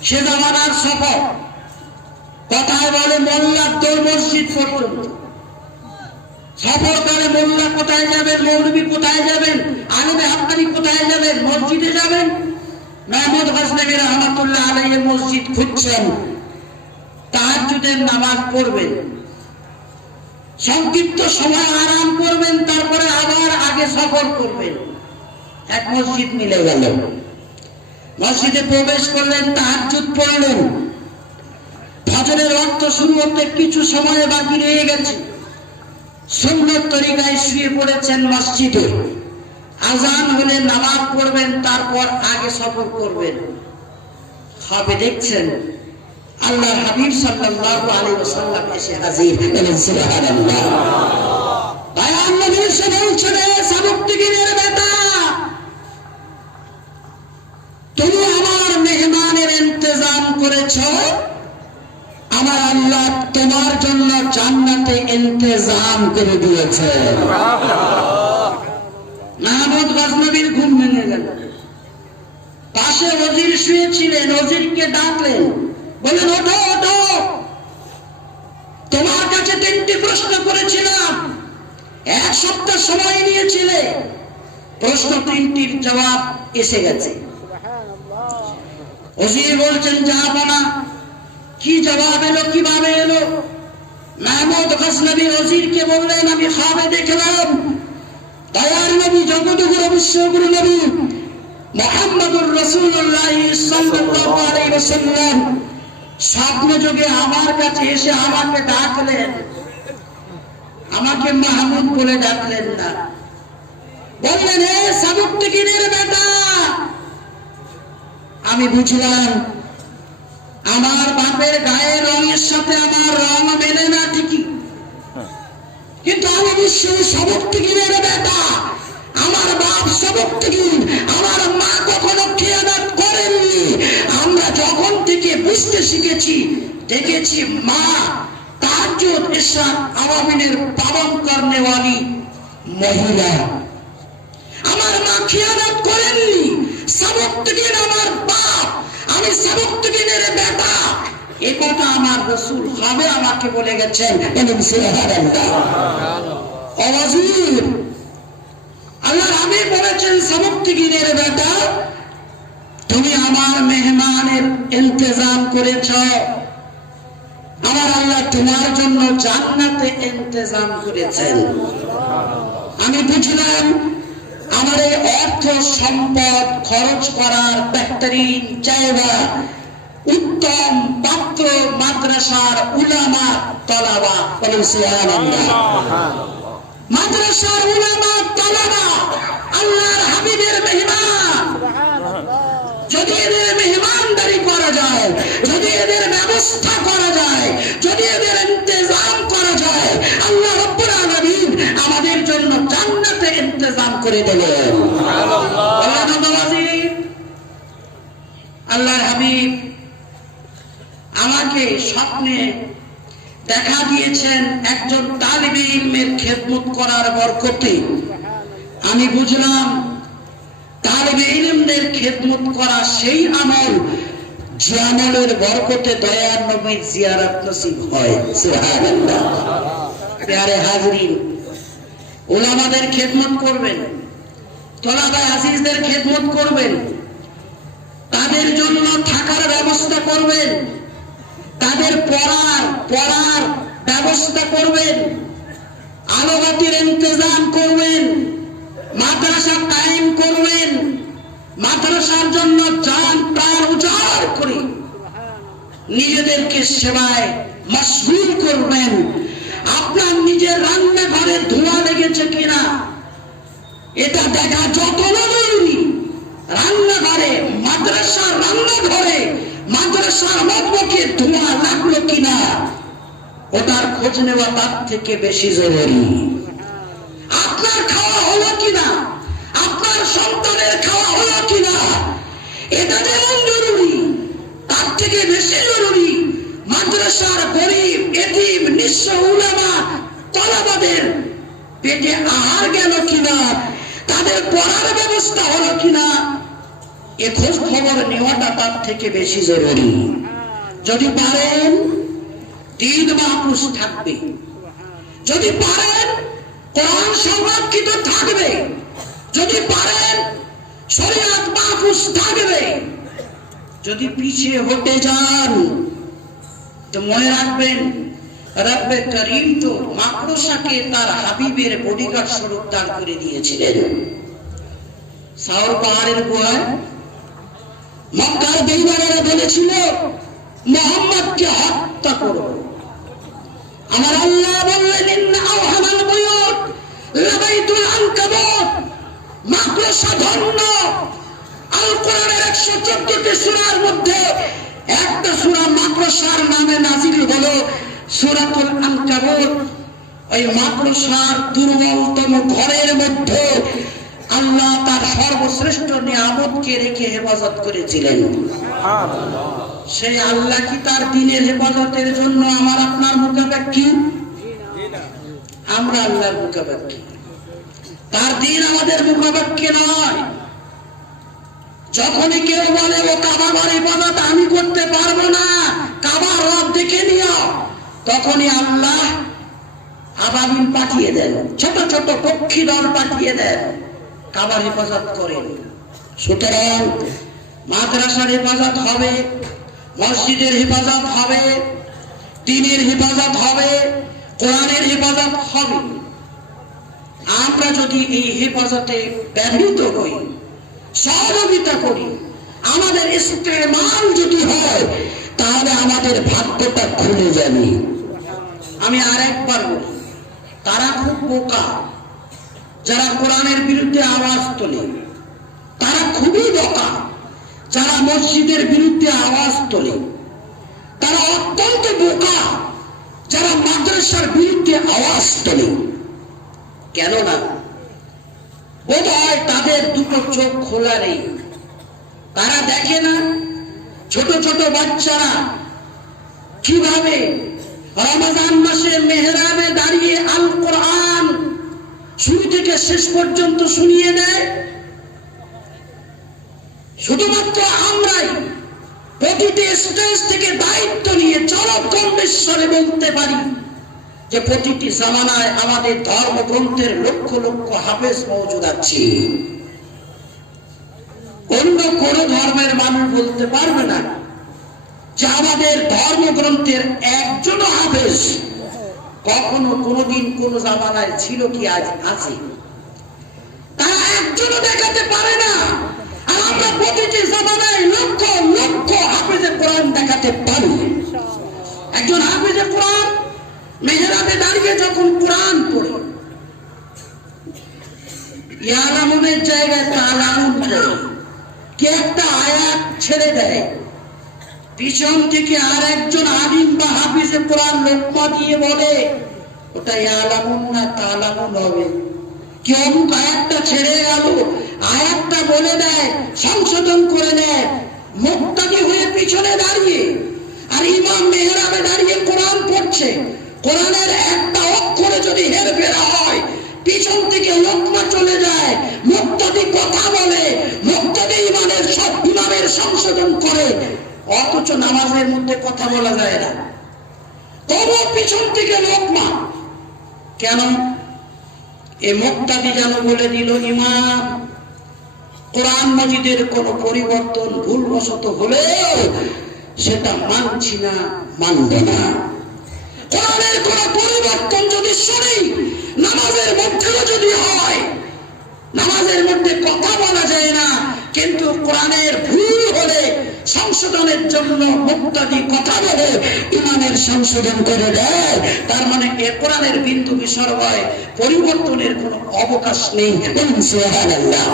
সে জামানার সফর। কথায় বলে মোল্লার দৌড় মসজিদ পর্যন্ত। সফরকালে মোল্লা কোথায় যাবেন, মৌলবী কোথায় যাবেন, আলেমে হাক্কানি কোথায় যাবেন, মসজিদে যাবেন। মাহমুদ গজনবী রহমতুল্লাহ আলাইহি মসজিদ খুঁজছেন, তাহাজ্জুদের নামাজ পড়বেন, সংক্ষিপ্ত সময় আরাম করবেন, তারপরে আবার আগে সফর করবেন। এক মসজিদ মিলে গেল। মসজিদে প্রবেশ করলেন, তাহাজ্জুদ পড়লেন। ফজরের ওয়াক্ত শুরু হতে কিছু সময় বাকি রয়ে গেছে। সুন্নত তরিকায় শুয়ে পড়েছেন মসজিদে। আজান হলে নামাজ পড়বেন, তারপর আগে সফর করবেন। হবে দেখছেন আল্লাহর হাবিব সাল্লাল্লাহু আলাইহি ওয়াসাল্লাম এসে হাজির। সুবহানাল্লাহ। দয়াল নবী এসে বলছেন, সাবুকতিগিরের বেটা, তুমি আমার মেহমানের ইন্তজাম করেছো, আমার আল্লাহ তোমার জন্য জান্নাতে ইন্তজাম করে দিয়েছে। মাহমুদ গজনবীর ঘুম ভেঙে গেল। পাশে ওজির শুয়েছিলেন, ওজিরকে ডাকলেন, বললেন, ওঠো ওঠো, তোমার কাছে 3টি প্রশ্ন করেছিলাম, 1 সপ্তাহ সময় নিয়েছিলে, প্রশ্ন 3টির জবাব এসে গেছে। ওজির বলছেন, যাবো না। কি জবাব এলো, কিভাবে এলো? মাহমুদ গজনবী ওজিরকে বললেন, আমি খাবে দেখলাম দয়ার নবী, জগৎগুরু, বিশ্বগুরু নবী মুহাম্মদুর রাসূলুল্লাহ সাল্লাল্লাহু আলাইহি ওয়াসাল্লাম স্বপ্ন যোগে আমার কাছে এসে আমাকে ডাকলেন। আমাকে মাহমুদ বলে ডাকলেন না, বললেন, হে সাবুকতিগিরের বেটা। আমি বুঝলাম আমার বাপের গায়ের রঙের সাথে আমার রং মেলে না ঠিকই, কিন্তু আমি নিশ্চয়ই সাবুকতিগিরের বেটা। আমার বাপ সাবুকতিগির, আমার মা কখনো খিয়ানত করেননি। আমরা যখন থেকে বুঝতে শিখেছি, দেখেছি মা তাহাজ্জুদ, ইশা, আওয়ামিনের পালন করনে ওয়ালি মহিলা। আমার মা খিয়ানত করেননি। সাবুকতিগির আমার বাপ, আমি সাবুকতিগিরের বেটা, এ কথা আমার রাসূল খাবে আমাকে বলে গেছেন। আল্লাহ হাবিব বলেছেন, সাবুকতিগিরের বেটা, তুমি আমার মেহমানের ইন্তজাম করেছ, আমার আল্লাহ তোমার জন্য জান্নাতে ইন্তজাম করেছেন। আমি বুঝলাম আমার এই অর্থ সম্পদ খরচ করার বেহতরিন জায়গা উত্তম পাত্র মাদ্রাসার উলামা তলাবা, বলেন সুবহানাল্লাহ। মাদ্রাসার উলামা তলাবা আল্লাহর হাবিবের মেহমান। যদি এদের মেহমানদারি করা যায়, যদি এদের ব্যবস্থা করা যায়, যদি এদের ইন্তজাম করা যায়, আল্লাহ রাব্বুল আলামিন আমাদের জন্য জান্নাতে ইন্তজাম করে দেবেন। আল্লাহর হাবিব আমাকে স্বপ্নে দেখা দিয়েছেন একজন তালিবে ইলমের খেদমত করার বরকতে। আমি বুঝলাম তালিবে ইলমদের খেদমত করা সেই আমল যে আমলের বরকতে দয়ার নবীর জিয়ারত নসিব হয়। সুবহানাল্লাহ। প্যারে হাজরিন, উলামাদের খেদমত করবেন, তলাবায়ে আজিজদের খেদমত করবেন, তাদের জন্য থাকার ব্যবস্থা করবেন, তাদের পড়ার ব্যবস্থা করবেন, আলোবাতির ইন্তজাম করবেন, মাদ্রাসা কায়েম করবেন, মাদ্রাসার জন্য জান প্রাণ উজাড় করে নিজেদেরকে সেবায় মশগুল করবেন। আপনার নিজের রান্নাঘরে ধোঁয়া লেগেছে কিনা এটা দেখা যত জরুরি। রান্নাঘরে, মাদ্রাসার রান্নাঘরে, মাদ্রাসার মধ্যে ধোঁয়া লাগলো কিনা ওটার খোঁজ নেওয়া তার থেকে বেশি জরুরি। আপনার খাওয়া হলো কিনা, আপনার সন্তানের খাওয়া হলো কিনা এটা যেমন জরুরি তার থেকে বেশি জরুরি মাদ্রাসার গরিব এতিম নিঃস্ব উলামা তলাবাদের পেটে আহার গেল কিনা, তাদের পড়ার ব্যবস্থা হলো কিনা এ খোঁজ খবর নেওয়াটা তার থেকে বেশি জরুরি। যদি পারেন দিন মাহফুজ থাকবে, যদি পারেন কোরআন সংরক্ষিত থাকবে, যদি পারেন শরীয়ত মাহফুজ থাকবে। যদি পিছিয়ে হতে যান তো মনে রাখবেন রব্বে করিম তো মাকড়সাকে তার হাবিবের বডিগার্ড স্বরূপ দান করে দিয়েছিলেন। সাওর পাহাড়ের গুহায় মক্কার বেঈমানেরা বলেছিল মুহাম্মদকে হত্যা করো। আমার আল্লাহ বললেন ইন্না আওহানাল বুয়ুত লাবাইতুল আনকাবুত, মাকড়সা ধন্য। আল কোরআনের 114টি সূরার মধ্যে একটা সূরা মাকড়সার নামে নাযিল হলো সূরাতুল আনকাবুত। ওই মাকড়সার দুর্বলতম ঘরের মধ্যে আল্লাহ তার সর্বশ্রেষ্ঠ নিয়ামতকে রেখে হেফাজত করেছিলেন। সেই আল্লাহ কি তার দ্বীনের হেফাজতের জন্য আমার আপনার মুখাপেক্ষী? আমরা আল্লাহর মুখাপেক্ষী, তার দ্বীন আমাদের মুখাপেক্ষী নয়। যখনই কেউ বলে ও কাবা ঘর ইবাদত আমি করতে পারবো না, কাবার রব দেখে নিও, তখনই আল্লাহ আবাবিল পাঠিয়ে দেন, ছোট ছোট পক্ষী দল পাঠিয়ে দেন, কাবার হেফাজত করেন। সুতরাং মাদ্রাসার হেফাজত হবে, মসজিদের হেফাজত হবে, দ্বীনের হেফাজত হবে, কোরআনের হেফাজত হবে। আমরা যদি এই হেফাজতে ব্যবহৃত হই, সহযোগিতা করি, আমাদের ইস্তেমাল যদি হয়, তাহলে আমাদের ভাগ্যটা খুলে যাবে। আমি আরেকবার বলি, তারা খুব বোকা যারা কোরআনের বিরুদ্ধে আওয়াজ তোলে, তারা খুবই বোকা যারা মসজিদের বিরুদ্ধে আওয়াজ তোলে, তারা অত্যন্ত বোকা যারা মাদ্রাসার বিরুদ্ধে আওয়াজ তোলে। কেননা বোধ হয় তাদের দুটো চোখ খোলা নেই। তারা দেখে না ছোট ছোট বাচ্চারা কিভাবে রমজান মাসে মেহরাবে দাঁড়িয়ে আল কোরআন শুরু থেকে শেষ পর্যন্ত শুনিয়ে দেয়। শুধুমাত্র আমরাই প্রতিটি স্টেজ থেকে দায়িত্ব নিয়ে জনকণ্ঠেশ্বরে বলতে পারি যে প্রতিটি জামানায় আমাদের ধর্মগ্রন্থের লক্ষ লক্ষ হাফেজ মওজুদ আছে। অন্য কোন ধর্মের মানুষ বলতে পারবে না যে আমাদের ধর্মগ্রন্থের একজনও হাফেজ কখনো কোনোদিন কোন জামানায় ছিল কি আজ আছে? তারা একজনও দেখাতে পারে না। আর আমরা প্রতিটি জামানায় লক্ষ লক্ষ হাফেজে কোরআন দেখাতে পারি। একজন হাফেজে কোরআন মেহরাবে দাঁড়িয়ে যখন কোরআন পড়ে, ইয়ালামুনের জায়গায় তালামুন পড়ে, কে একটা আয়াত ছেড়ে দেয়, পিছন থেকে আর একজন আলিম বা হাফিজে কোরআন লোকমা দিয়ে বলে ওটা ইয়ালামুন না তালামুন হবে। কি অমুক আয়াতটা ছেড়ে গেল, আয়াতটা বলে দেয়, সংশোধন করে দেয়, মুক্তাদি হয়ে পিছনে দাঁড়িয়ে। আর ইমাম মেহরাবে দাঁড়িয়ে কোরআন পড়ছে, কোরআনের একটা অক্ষরে যদি হেরফেরা হয় পিছন থেকে লোকমা চলে যায়, মুক্তাদি কথা বলে, মুক্তাদি ইমামের সংশোধন করে, অথচ নামাজের মধ্যে কথা বলা যায় না, তবু পিছন থেকে লোকমা। কেন? এ মুক্তাদি যেন বলে দিল ইমাম কোরআন মাজিদের কোন পরিবর্তন ভুলবশত হলেও সেটা মানছি না, মানব না। কোরআনের কোন পরিবর্তন যদি শুনি, নামাজের মধ্যেও যদি হয়, নামাজের মধ্যে কথা বলা যায় না, কিন্তু কোরআনের ভুল হলে সংশোধনের জন্য মুক্তাদি কথা বলে ইমামের সংশোধন করে দেয়। তার মানে এ কোরআনের বিন্দু বিসর্গয় পরিবর্তনের কোনো অবকাশ নেই। সুবহানাল্লাহ।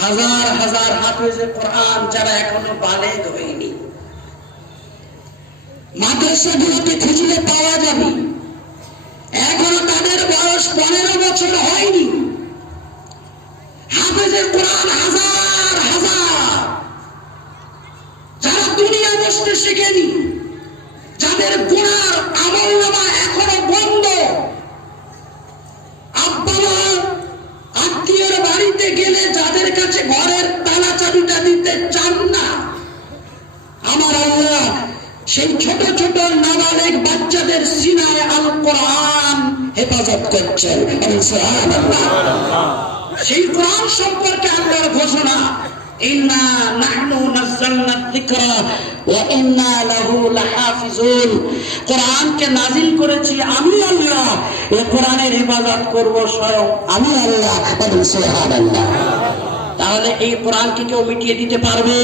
হাজার হাজার হাফেজে কোরআন যারা এখনো বালেগ হয়নি, মাদ্রাসাগুলোতে খুঁজলে পাওয়া যাবে, এখনো তাদের বয়স 15 বছর হয়নি। হাফেজে কোরআন হাজার হাজার, যারা দুনিয়া বসতে শিখেনি, যাদের গুনার আমলনামা এখনো বন্ধ। আব্বা মা আত্মীয়র বাড়িতে গেলে যাদের কাছে ঘরের তালা চাবিটা দিতে চান না, আমার আল্লাহ সেই ছোট ছোট নাবালেগ বাচ্চাদের সিনায় আল কোরআন হেফাজত করছেন। সুবহানাল্লাহ। সেই কোরআন সম্পর্কে আল্লাহর ঘোষণা, ইন্না নাহনু নাযালনা যিকরা ওয়া ইন্না লাহু লাহাফিজুন। কোরআনকে নাযিল করেছি আমি আল্লাহ, এই কোরআনের হেফাজত করব স্বয়ং আমি আল্লাহ। সুবহানাল্লাহ। তাহলে এই কোরআনকে কেউ মিটিয়ে দিতে পারবে?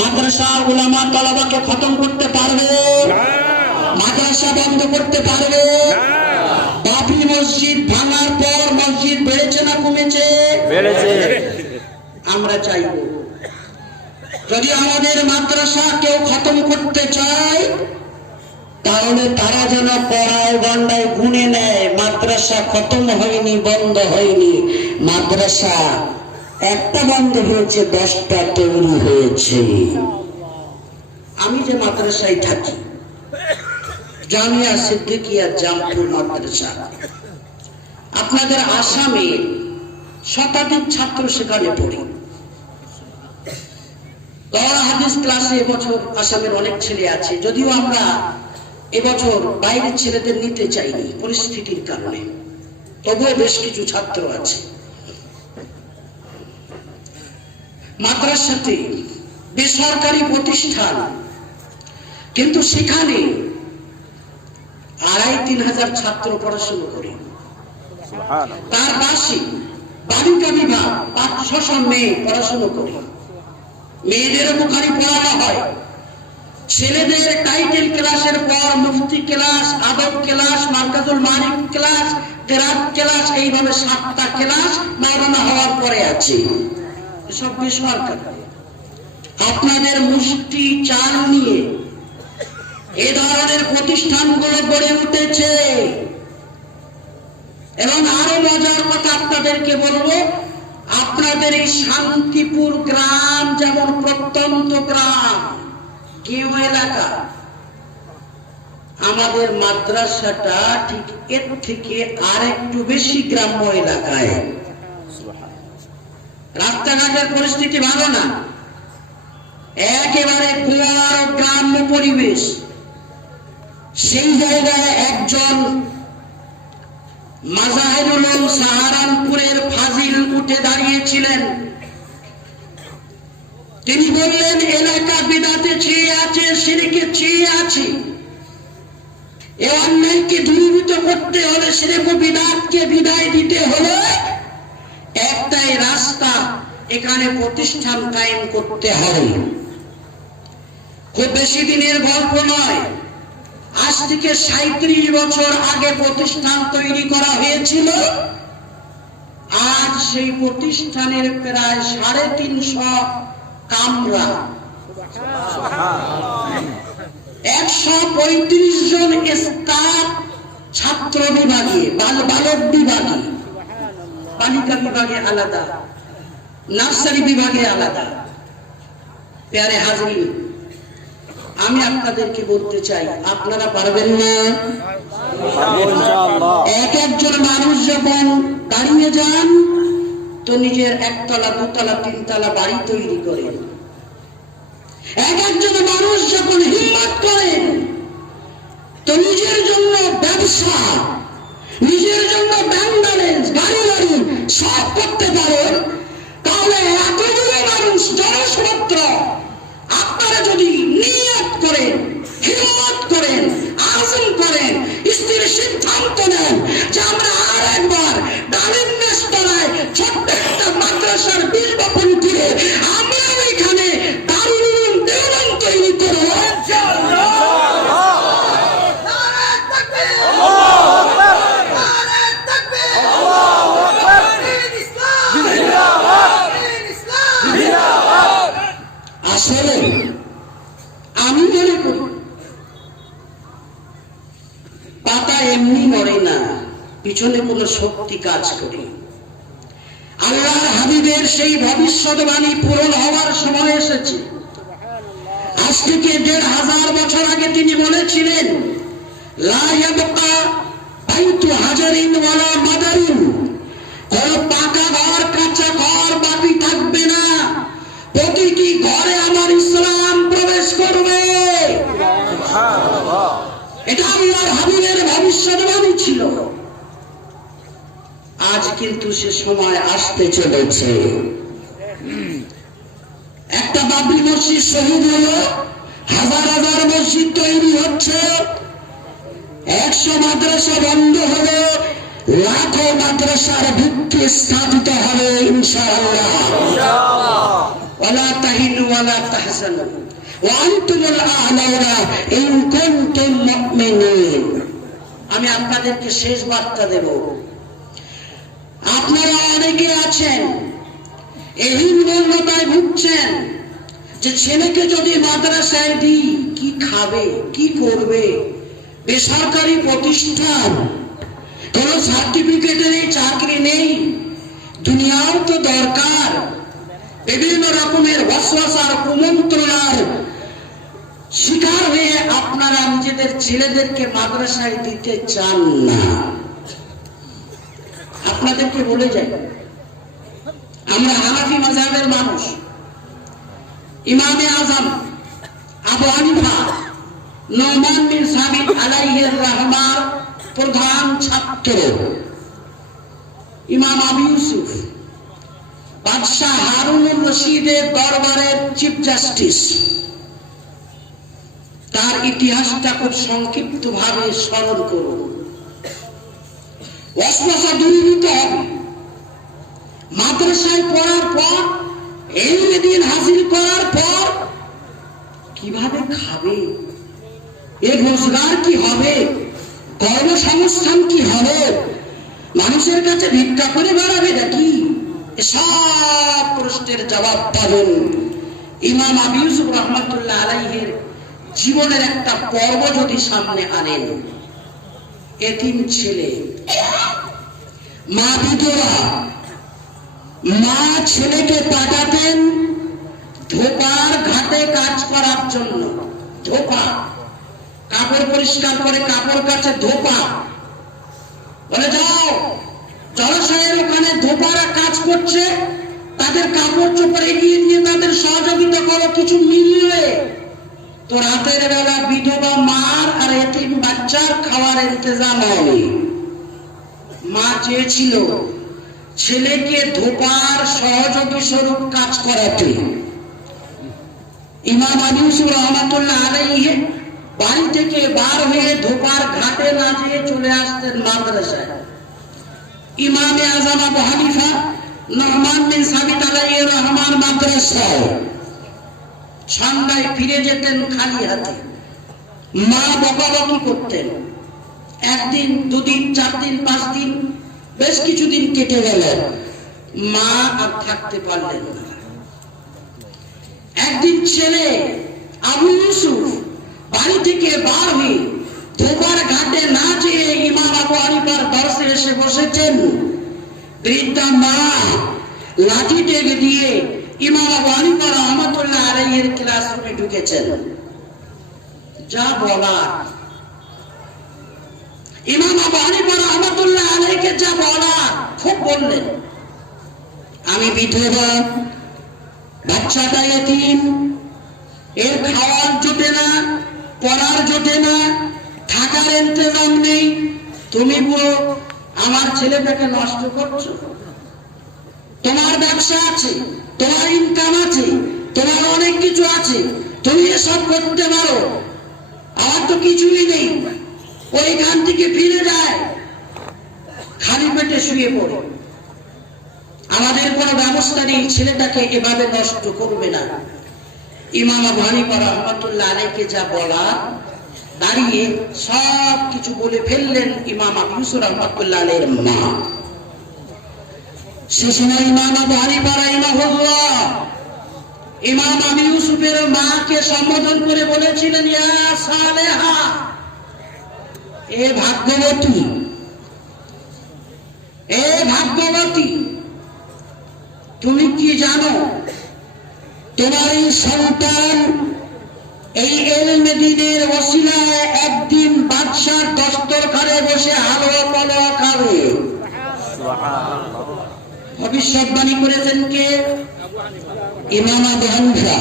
মাদ্রাসা উলামা তালাবাকে খতম করতে পারবে? মাদ্রাসা বন্ধ করতে পারবে? বাবরি মসজিদ ভাঙার পর মসজিদ বেড়েছে না কমেছে? বেড়েছে। আমরা চাইব যদি আমাদের মাদ্রাসা কেউ খতম করতে চায়, তাহলে তারা যেন পড়ায় গন্ডায় গুনে নেয়, মাদ্রাসা খতম হয়নি, বন্ধ হয়নি। মাদ্রাসা একটা বন্ধ হয়েছে, 10টা তৈরি হয়েছে। আমি যে মাদ্রাসায় থাকি, জামিয়া সিদ্দিকিয়া জামপুর মাদ্রাসা, আপনাদের আসামে শতাধিক ছাত্র সেখানে পড়ে। হাদিস ক্লাসে এবছর আসামের অনেক ছেলে আছে, যদিও আমরা এবছর বাইরের ছেলেদের নিতে চাইনি পরিস্থিতির কারণে, তবুও বেশ কিছু ছাত্র আছে। মাদ্রাসাতে বেসরকারি প্রতিষ্ঠান, কিন্তু সেখানে 2500-3000 হাজার ছাত্র পড়াশোনা করে। তার পাশে বালিকা বিভাগ 500-600 মেয়ে পড়াশোনা করে। মেয়েদের মুখারি পড়ানো হয়, ছেলেদের টাইটেল ক্লাসের পর মুফতি ক্লাস, আদব ক্লাস, মার্কাজুল মারিফ ক্লাস, কেরাত ক্লাস, এইভাবে 7টা ক্লাস মাওলানা হওয়ার পরে আছে। সব বেসরকারি। আপনাদের মুষ্টি চাল নিয়ে এ ধরনের প্রতিষ্ঠানগুলো গড়ে উঠেছে। এবং আরো মজার কথা আপনাদেরকে বলবো, আপনাদের এই শান্তিপুর গ্রাম যেমন প্রত্যন্ত গ্রাম, কেউ এলাকা, আমাদের মাদ্রাসাটা ঠিক এর থেকে আরেকটু বেশি গ্রাম্য এলাকায়। রাস্তাঘাটের পরিস্থিতি ভালো না, একেবারে গোয়ার গ্রাম্য পরিবেশ। সেই জায়গায় একজন মাজাহিরুল উলুম সাহারানপুরের ফাজিল উঠে দাঁড়িয়েছিলেন। তিনি বললেন এলাকা বিদাতে ছেয়ে আছে, শিরকে ছেয়ে আছে। এ অন্যায়কে দূরীভূত করতে হলে, শিরক ও বিদআতকে বিদায় দিতে হলে একটাই রাস্তা, এখানে প্রতিষ্ঠান কায়েম করতে হবে। খুব বেশি দিনের গল্প নয়, আজ থেকে 37 বছর আগে প্রতিষ্ঠান তৈরি করা হয়েছিল। আজ সেই প্রতিষ্ঠানের প্রায় 350 কামরা, 135 জন স্টাফ, ছাত্র বিভাগে, বালক বিভাগে, বালিকা বিভাগে আলাদা, নার্সারি বিভাগে আলাদা। প্যারে হাজরিন, আমি আপনাদেরকে বলতে চাই, আপনারা পারবেন না? এক একজন মানুষ যখন দাঁড়িয়ে যান তো নিজের 1 তলা 2 তলা 3 তলা বাড়ি তৈরি করেন। এক একজন মানুষ যখন হিম্মত করেন তো নিজের জন্য ব্যবসা, নিজের জন্য ব্যাংক ব্যালেন্স, গাড়ি সব করতে পারেন। তাহলে এতগুলো মানুষ, জনসমুদ্র, আপনারা যদি নিয়ত করেন, হিম্মত করেন, আযম করেন, স্থির সিদ্ধান্ত নেন যে আমরা আরেকবার ডালিম নেস্তলায় ছোট্ট একটা মাদ্রাসার বীজ বপন করে আমরা এখানে দারুল উলুম দেওবন্দ তৈরি করব, আসলে আমি মনে করি পাতা এমনি মরে না, পিছনে কোন শক্তি কাজ করে। আল্লাহর হাবিবের সেই ভবিষ্যৎবাণী পূরণ হওয়ার সময় এসেছে। আজ থেকে 1500 বছর আগে তিনি বলেছিলেন, লা ইয়াবকা বাইতু হাজারিন ওয়ালা মাদারিন, কোন পাকা ঘর, কাঁচা ঘর বাকি থাকবে না, প্রতিটি ঘরে আমার ইসলাম প্রবেশ করবে। এটা আল্লাহর হাবিবের ভবিষ্যৎবাণী ছিল। আজ কিন্তু সে সময় আসতে চলেছে। একটা বাবরি মসজিদ শহীদ হলো, হাজার হাজার মসজিদ তৈরি হচ্ছে, 100 মাদ্রাসা বন্ধ হবে, লাখো মাদ্রাসার ভিত্তি স্থাপিত হবে ইনশাআল্লাহ। ওয়ালা তাহিনু ওয়ালা তাহজানু ওয়া আনতুমুল আ'লাউনা ইন কুনতুম মুমিনিন। আমি আপনাদেরকে শেষ বার্তা দেব। আপনারা অনেকে আছেন এই হীনমন্যতায় ভুগছেন যে ছেলেকে যদি মাদ্রাসায় দিই কি খাবে, কি করবে, বেসরকারি প্রতিষ্ঠান, কোন সার্টিফিকেটের চাকরি নেই, দুনিয়াও তো দরকার। বিভিন্ন রকমের ওয়াসওয়াসার, কুমন্ত্রণার শিকার হয়ে আপনারা নিজেদের ছেলেদেরকে মাদ্রাসায় দিতে চান না। আপনাদেরকে বলে যাই, আমরা হানাফি মাযহাবের মানুষ। ইমামে আযম আবু হানিফা নুমান বিন সাবিত আলাইহির রাহমার প্রধান ছাত্র, ইমাম আবু ইউসুফ বাদশাহ হারুনুর রশিদের দরবারের চিফ জাস্টিস। তার ইতিহাসটা খুব সংক্ষিপ্ত ভাবে স্মরণ করুন। ওয়াসওয়াসা দূরীভূত হবে। মাদ্রাসায় পড়ার পর, ইলমে দ্বীন হাসিল করার পর কিভাবে খাবে, এর রোজগার কি হবে, কর্মসংস্থান কি হবে, মানুষের কাছে ভিক্ষা করে বেড়াবে নাকি, সব প্রশ্নের জবাব পাবেন ইমাম আবু ইউসুফ রাহমাতুল্লাহ আলাইহির জীবনের একটা পর্ব যদি সামনে আনেন। এতিম ছেলে, মা বিধবা, মা ছেলেকে পাঠাতেন ধোপার ঘাটে কাজ করার জন্য। ধোপা, কাপড় পরিষ্কার করে কাপড় কাচে, ধোপা বলে যাও জলাশয়ের ওখানে ধোপারা কাজ করছে, তাদের কাপড় চোপড় এগিয়ে দিয়ে তাদের সহযোগিতা করো, কিছু মিললে তো রাতের বেলা বিধবা মার আর এতিম বাচ্চার খাওয়ার ইন্তজাম হবে। মা চেয়েছিল ছেলেকে ধোপার সহযোগী স্বরূপ কাজ করাতে। ইমাম আবু ইউসুফ রহমাতুল্লাহ আলাইহি বাড়ি থেকে বার হয়ে ধোপার ঘাটে না যেয়ে চলে আসতেন মাদ্রাসায়। ইমামে আজম আবু হানিফা নহমান বিন সাবিত আলাইহি রহমান মাদ্রাসায় সন্ধ্যায় ফিরে যেতেন খালি হাতে। মা বকাবকি করতেন। একদিন, দুদিন, 4 দিন, 5 দিন, বেশ কিছুদিন কেটে গেল। মা আর থাকতে পারলেন না। একদিন ছেলে আবু ইউসুফ বাড়ি থেকে বার হয়ে ধোপার ঘাটে না যেয়ে ইমাম আবু হানিফার দরসে এসে বসেছেন। বৃদ্ধা মা লাঠি টেক দিয়ে ইমাম আবু হানিফা রহমাতুল্লাহ আলাইহির ক্লাসরুমে ঢুকেছেন। যা বলা ইমাম আবু হানিফা রহমাতুল্লাহ আলাইহিকে যা বলা খুব বললেন। আমি বিধবা, বাচ্চাটা এতিম, এর খাওয়ার জোটে না, পড়ার জোটে না, থাকার ইন্তজাম নেই, তুমি পুরো আমার ছেলেটাকে নষ্ট করছো। তোমার ব্যবসা আছে, তোমার ইনকাম আছে, তোমার অনেক কিছু আছে, তুমি এসব করতে পারো, আমার তো কিছুই নেই। ওইখান থেকে ফিরে যায়, খালি পেটে শুয়ে পড়ে। আমাদের কোনো ব্যবস্থা নেই, ছেলেটাকে এভাবে নষ্ট করবে না। ইমাম আবু হানিফা রহমাতুল্লাহ আলাইহিকে যা বলা, দাঁড়িয়ে সব কিছু বলে ফেললেন ইমাম আবু ইউসুফ রহমাতুল্লাহ আলাইহির মা। সে সময় ইমাম আবু হানিফা রাহিমাহুল্লাহ ইমাম আবু ইউসুফের মাকে সম্বোধন করে বলেছিলেন, ইয়া সালেহা, এ ভাগ্যবতী, এ ভাগ্যবতী, তুমি কি জানো তোমার এই সন্তান এই ইলমে দ্বীনের ওসিলায় একদিন বাদশার দস্তরখানে বসে হালুয়া পালোয়া খাবে। ভবিষ্যৎবাণী করেছেন কে? ইমাম আবু হানিফা,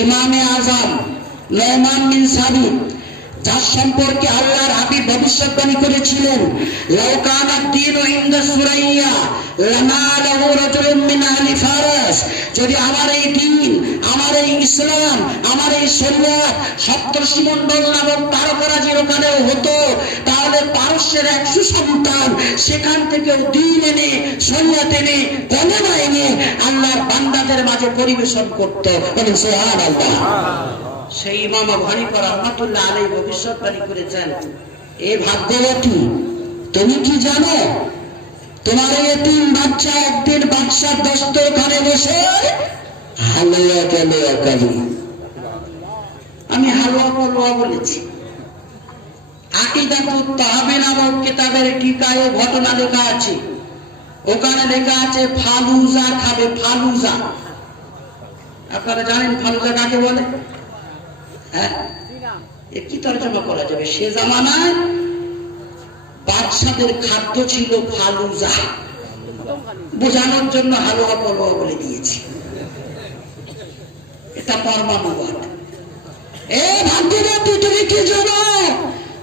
ইমামে আজম নহমান বিন সাবিত, যার সম্পর্কে আল্লাহর হাবিব ভবিষ্যৎবাণী করেছিলেন, লাউ কানা দ্বীনু ইনদা সুরাইয়া লানালাহু রাজুলুম মিন আহলি ফারাস, যদি আমার এই দ্বীন, আমার এই ইসলাম, আমার এই শরিয়ত সপ্তর্ষিমণ্ডল নামক তারকারাজির ওখানেও হতো, তাহলে পারস্যের 100 সন্তান সেখান থেকেও দ্বীন এনে, শরিয়ত এনে, কলেমা এনে আল্লাহর বান্দাদের মাঝে পরিবেশন করত। বলেন সুবহানাল্লাহ। সেই ইমাম আবু হানিফা রহমাতুল্লাহ আলাইহি ভবিষ্যৎবাণী করেছেন, এ ভাগ্যবতী, তুমি কি জানো তোমার এই এতিম বাচ্চা একদিন বাদশার দস্তরখানে বসে হালুয়া পালোয়া খাবে। আমি হালুয়া পালোয়া বলেছি। আকিদাতুত তাহাবি নামক কিতাবের টিকায় ঘটনা লেখা আছে। ওখানে লেখা আছে ফালুজা খাবে, ফালুজা। আপনারা জানেন ফালুজা কাকে বলে? হ্যাঁ, কি তর্জমা করা যাবে? সে জামানায় বাদশাদের খাদ্য ছিল ফালুজা, বোঝানোর জন্য হালুয়া পালোয়া বলে দিয়েছি। এটা পরমাণুবাদ। এ ভাগ্যবতী, তুমি কি জানো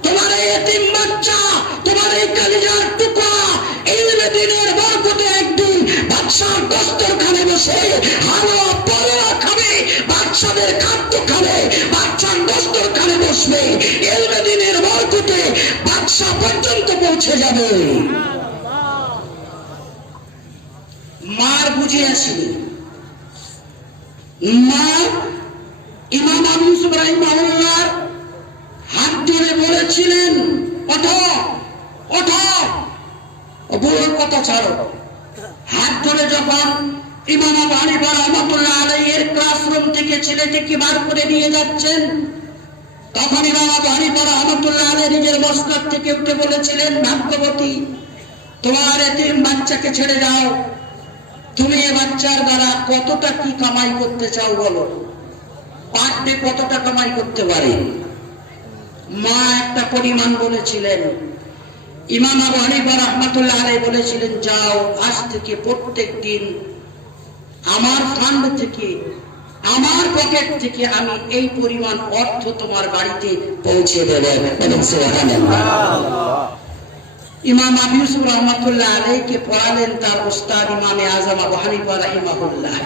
তোমার এই এতিম বাচ্চা, তোমার এই কলিজার টুকরা ইলমে দ্বীনের বরকতে একদিন বাদশার দস্তরখানে বসে হালুয়া পালোয়া খাবে, বাদশাদের খাদ্য খাবে, বাদশার দস্তরখানে বসবে, ইলমে দ্বীনের বরকতে বাদশা পর্যন্ত পৌঁছে যাবে। মার বুঝে আসেনি। মা ইমাম আবু ইউসুফ রাহিমাহুল্লাহ হাত ধরে বলেছিলেন, ওঠো, ওঠো, বুড়োর কথা ছাড়ো। হাত ধরে যখন ইমাম আবু হানিফা রহমাতুল্লাহ আলাইহির ক্লাসরুম থেকে ছেলেটিকে বার করে নিয়ে যাচ্ছেন, তখন ইমাম আবু হানিফা রহমাতুল্লাহ আলাইহি নিজের মসনদ থেকে উঠে বলেছিলেন, ভাগ্যবতী, তোমার এতিম বাচ্চাকে ছেড়ে যাও। তুমি এ বাচ্চার দ্বারা কতটা কি কামাই করতে চাও বলো, পার ডে কতটা কামাই করতে পারে? মা একটা পরিমাণ বলেছিলেন। ইমাম আবু হানিফা রাহমাতুল্লাহ আলাইহি বলেছিলেন, যাও, আজ থেকে প্রত্যেক দিন আমার ফান্ড থেকে, আমার পকেট থেকে আমি এই পরিমাণ অর্থ তোমার বাড়িতে পৌঁছে দেব। ইমাম আবু ইউসুফ রহমাতুল্লাহ আলাইহিকে পড়ালেন তার উস্তাদ ইমামে আজম আবু হানিফা রাহিমাহুল্লাহ।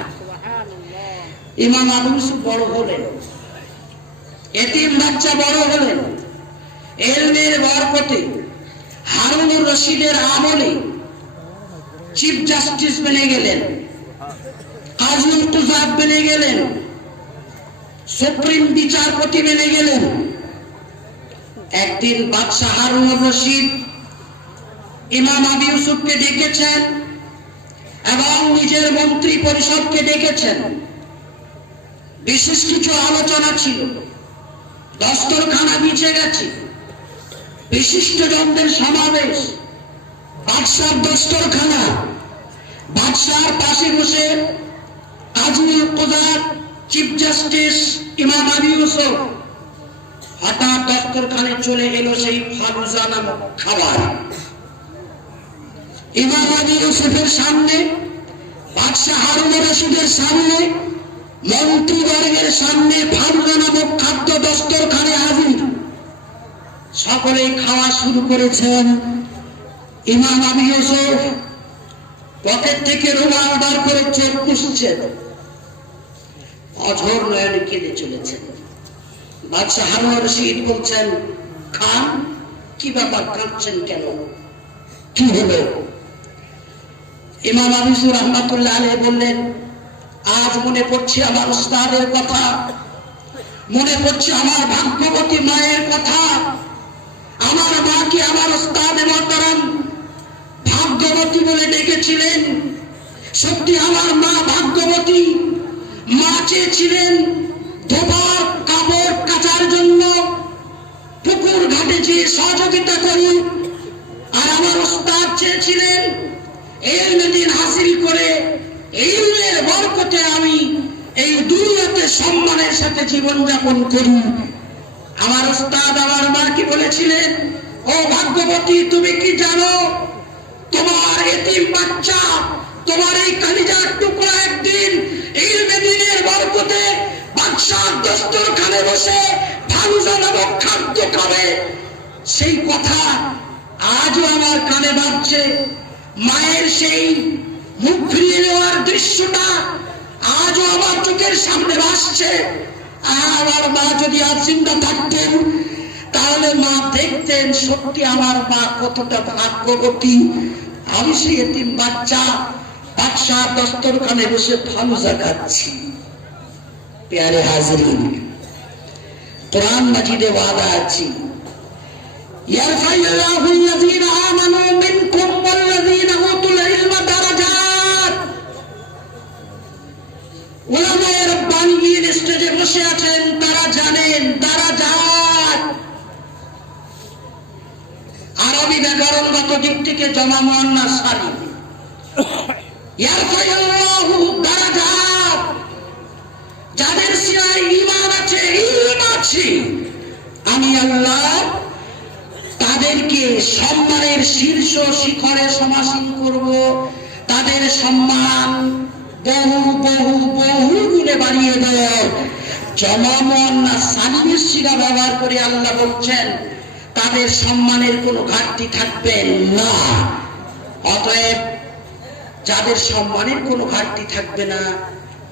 ইমাম আবু ইউসুফ বড় হলেন, এতিম বাচ্চা বড় হলেন, এলমের বরকতে হারুনুর রশিদের আমলে চিফ জাস্টিস বনে গেলেন, কাজী কুযাত বনে গেলেন, সুপ্রিম বিচারপতি বনে গেলেন। একদিন বাদশাহ হারুনুর রশিদ ইমাম আবু ইউসুফকে ডেকেছেন এবং নিজের মন্ত্রী পরিষদকে ডেকেছেন। বিশেষ কিছু আলোচনা ছিল, দস্তরখানা বিছে গেছে, বিশিষ্টজনদের সমাবেশ, বাদশার দস্তরখানা, বাদশার পাশে বসে কাজী কুযাত, চিফ জাস্টিস ইমাম আবু ইউসুফ। হঠাৎ দস্তরখানে চলে এলো সেই ফালুজা নামক খাবার। ইমাম আবু ইউসুফের সামনে, বাদশাহ হারুনুর রশিদের সামনে, মন্ত্রীবর্গের সামনে ফালুজা নামক খাদ্য দস্তরখানে হাজির। সকলে খাওয়া শুরু করেছেন। ইমাম আবু ইউসুফ পকেট থেকে রুমাল বার করে চোখ পুষছেন, অঝোর নয়নে কেঁদে চলেছেন। বাদশাহ হারুনুর রশিদ বলছেন, খান, কি ব্যাপার, কাঁদছেন কেন, কি হলো? ইমাম আবু ইউসুফ রাহমাতুল্লাহ আলাইহি বললেন, আজ মনে পড়ছে আমার উস্তাদের কথা, মনে পড়ছে আমার ভাগ্যবতী মায়ের কথা। আমার মাকে আমার উস্তাদ মুহতারাম ভাগ্যবতী বলে ডেকেছিলেন। সত্যি আমার মা ভাগ্যবতী। মা চেয়েছিলেন ধোবার কাপড় কাচার জন্য পুকুর ঘাটে যে সহযোগিতা করি, আর আমার উস্তাদ চেয়েছিলেন ইলমের হাসিল করে ইলমের বরকতে আমি এই দুনিয়াতে সম্মানের সাথে জীবন যাপন করি। আমার উস্তাদ আমার মাকে বলেছিলেন, ও ভাগ্যবতী, তুমি কি জানো তোমার এতিম বাচ্চা, তোমার এই কলিজার টুকরা একদিন ইলমে দ্বীনের বরকতে বাদশার দস্তরখানে বসে ফালুজা নামক খাদ্য খাবে। সেই কথা আজও আমার কানে বাজছে। মায়ের সেই মুখ ফিরিয়ে নেওয়ার দৃশ্যটা আজও আমার চোখের সামনে ভাসছে। আমার মা যদি আজ জিন্দা থাকতেন তাহলে মা দেখতেন সত্যি আমার মা কতটা ভাগ্যবতী। আমি সেই এতিম বাচ্চা বাদশাহ দস্তরখানে বসে ফালুজা খাচ্ছি। প্যারে হাজরিন, কোরআন মাজিদে ওয়াদা আছে, ইয়ারফাইল্লাহু আল্লাযীনা আমানু মিনকুম ওয়াল্লাযীনা উতুল ইলমা দারাজাত। উলামায়ে রাব্বানিয়িন স্টেজে বসে আছেন, তারা জানেন দারাজাত আরবি ব্যাকরণগত দিক থেকে জমা মুয়ান্নাস সালিম। ইয়ারফাইল্লাহু দারাজাত, যাদের সিনায় ঈমান আছে, ইলম আছে, আমি আল্লাহ তাদেরকে সম্মানের শীর্ষ শিখরে সমাসীন করব। তাদের সম্মান বহু বহু বহু গুণে বাড়িয়ে দেয়। জমা মুয়ান্নাস সালিমের সিগা ব্যবহার করে আল্লাহ বলছেন তাদের সম্মানের কোনো ঘাটতি থাকবে না। অতএব যাদের সম্মানের কোনো ঘাটতি থাকবে না,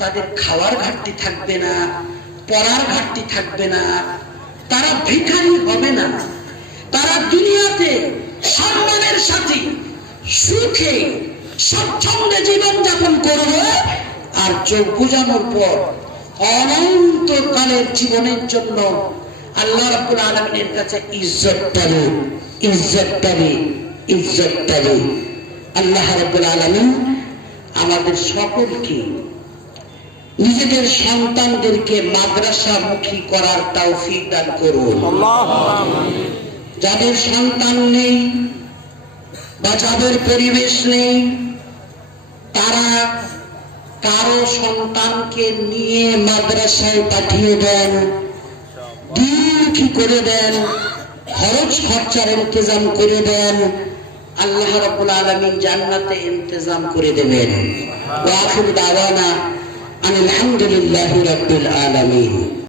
তাদের খাওয়ার ঘাটতি থাকবে না, পড়ার ঘাটতি থাকবে না, তারা ভিখারি হবে না, তারা দুনিয়াতে সম্মানের সাথে সুখে স্বচ্ছন্দে জীবন যাপন করবে। আর চোখ বুঝানোর পর অনন্তকালের জীবনের জন্য আল্লাহ রাব্বুল আলামিনের কাছে ইজ্জত পাবে, ইজ্জত পাবে, ইজ্জত পাবে। আল্লাহ রাব্বুল আলামিন আমাদের সকলকে নিজেদের সন্তানদেরকে মাদ্রাসামুখী করার তৌফিক দান করুন। যাদের সন্তান নেই বা যাদের পরিবেশ নেই, তারা কারো সন্তানকে নিয়ে মাদ্রাসায় পাঠিয়ে দেন, দিনমুখী করে দেন, খরচ খরচার ইন্তজাম করে দেন। আল্লাহ রাব্বুল আলামিন জান্নাতে ইন্তজাম করে দেবেন। ওয়া আখিরু দাওয়ানা আনিল হামদুলিল্লাহি রাব্বিল আলামিন।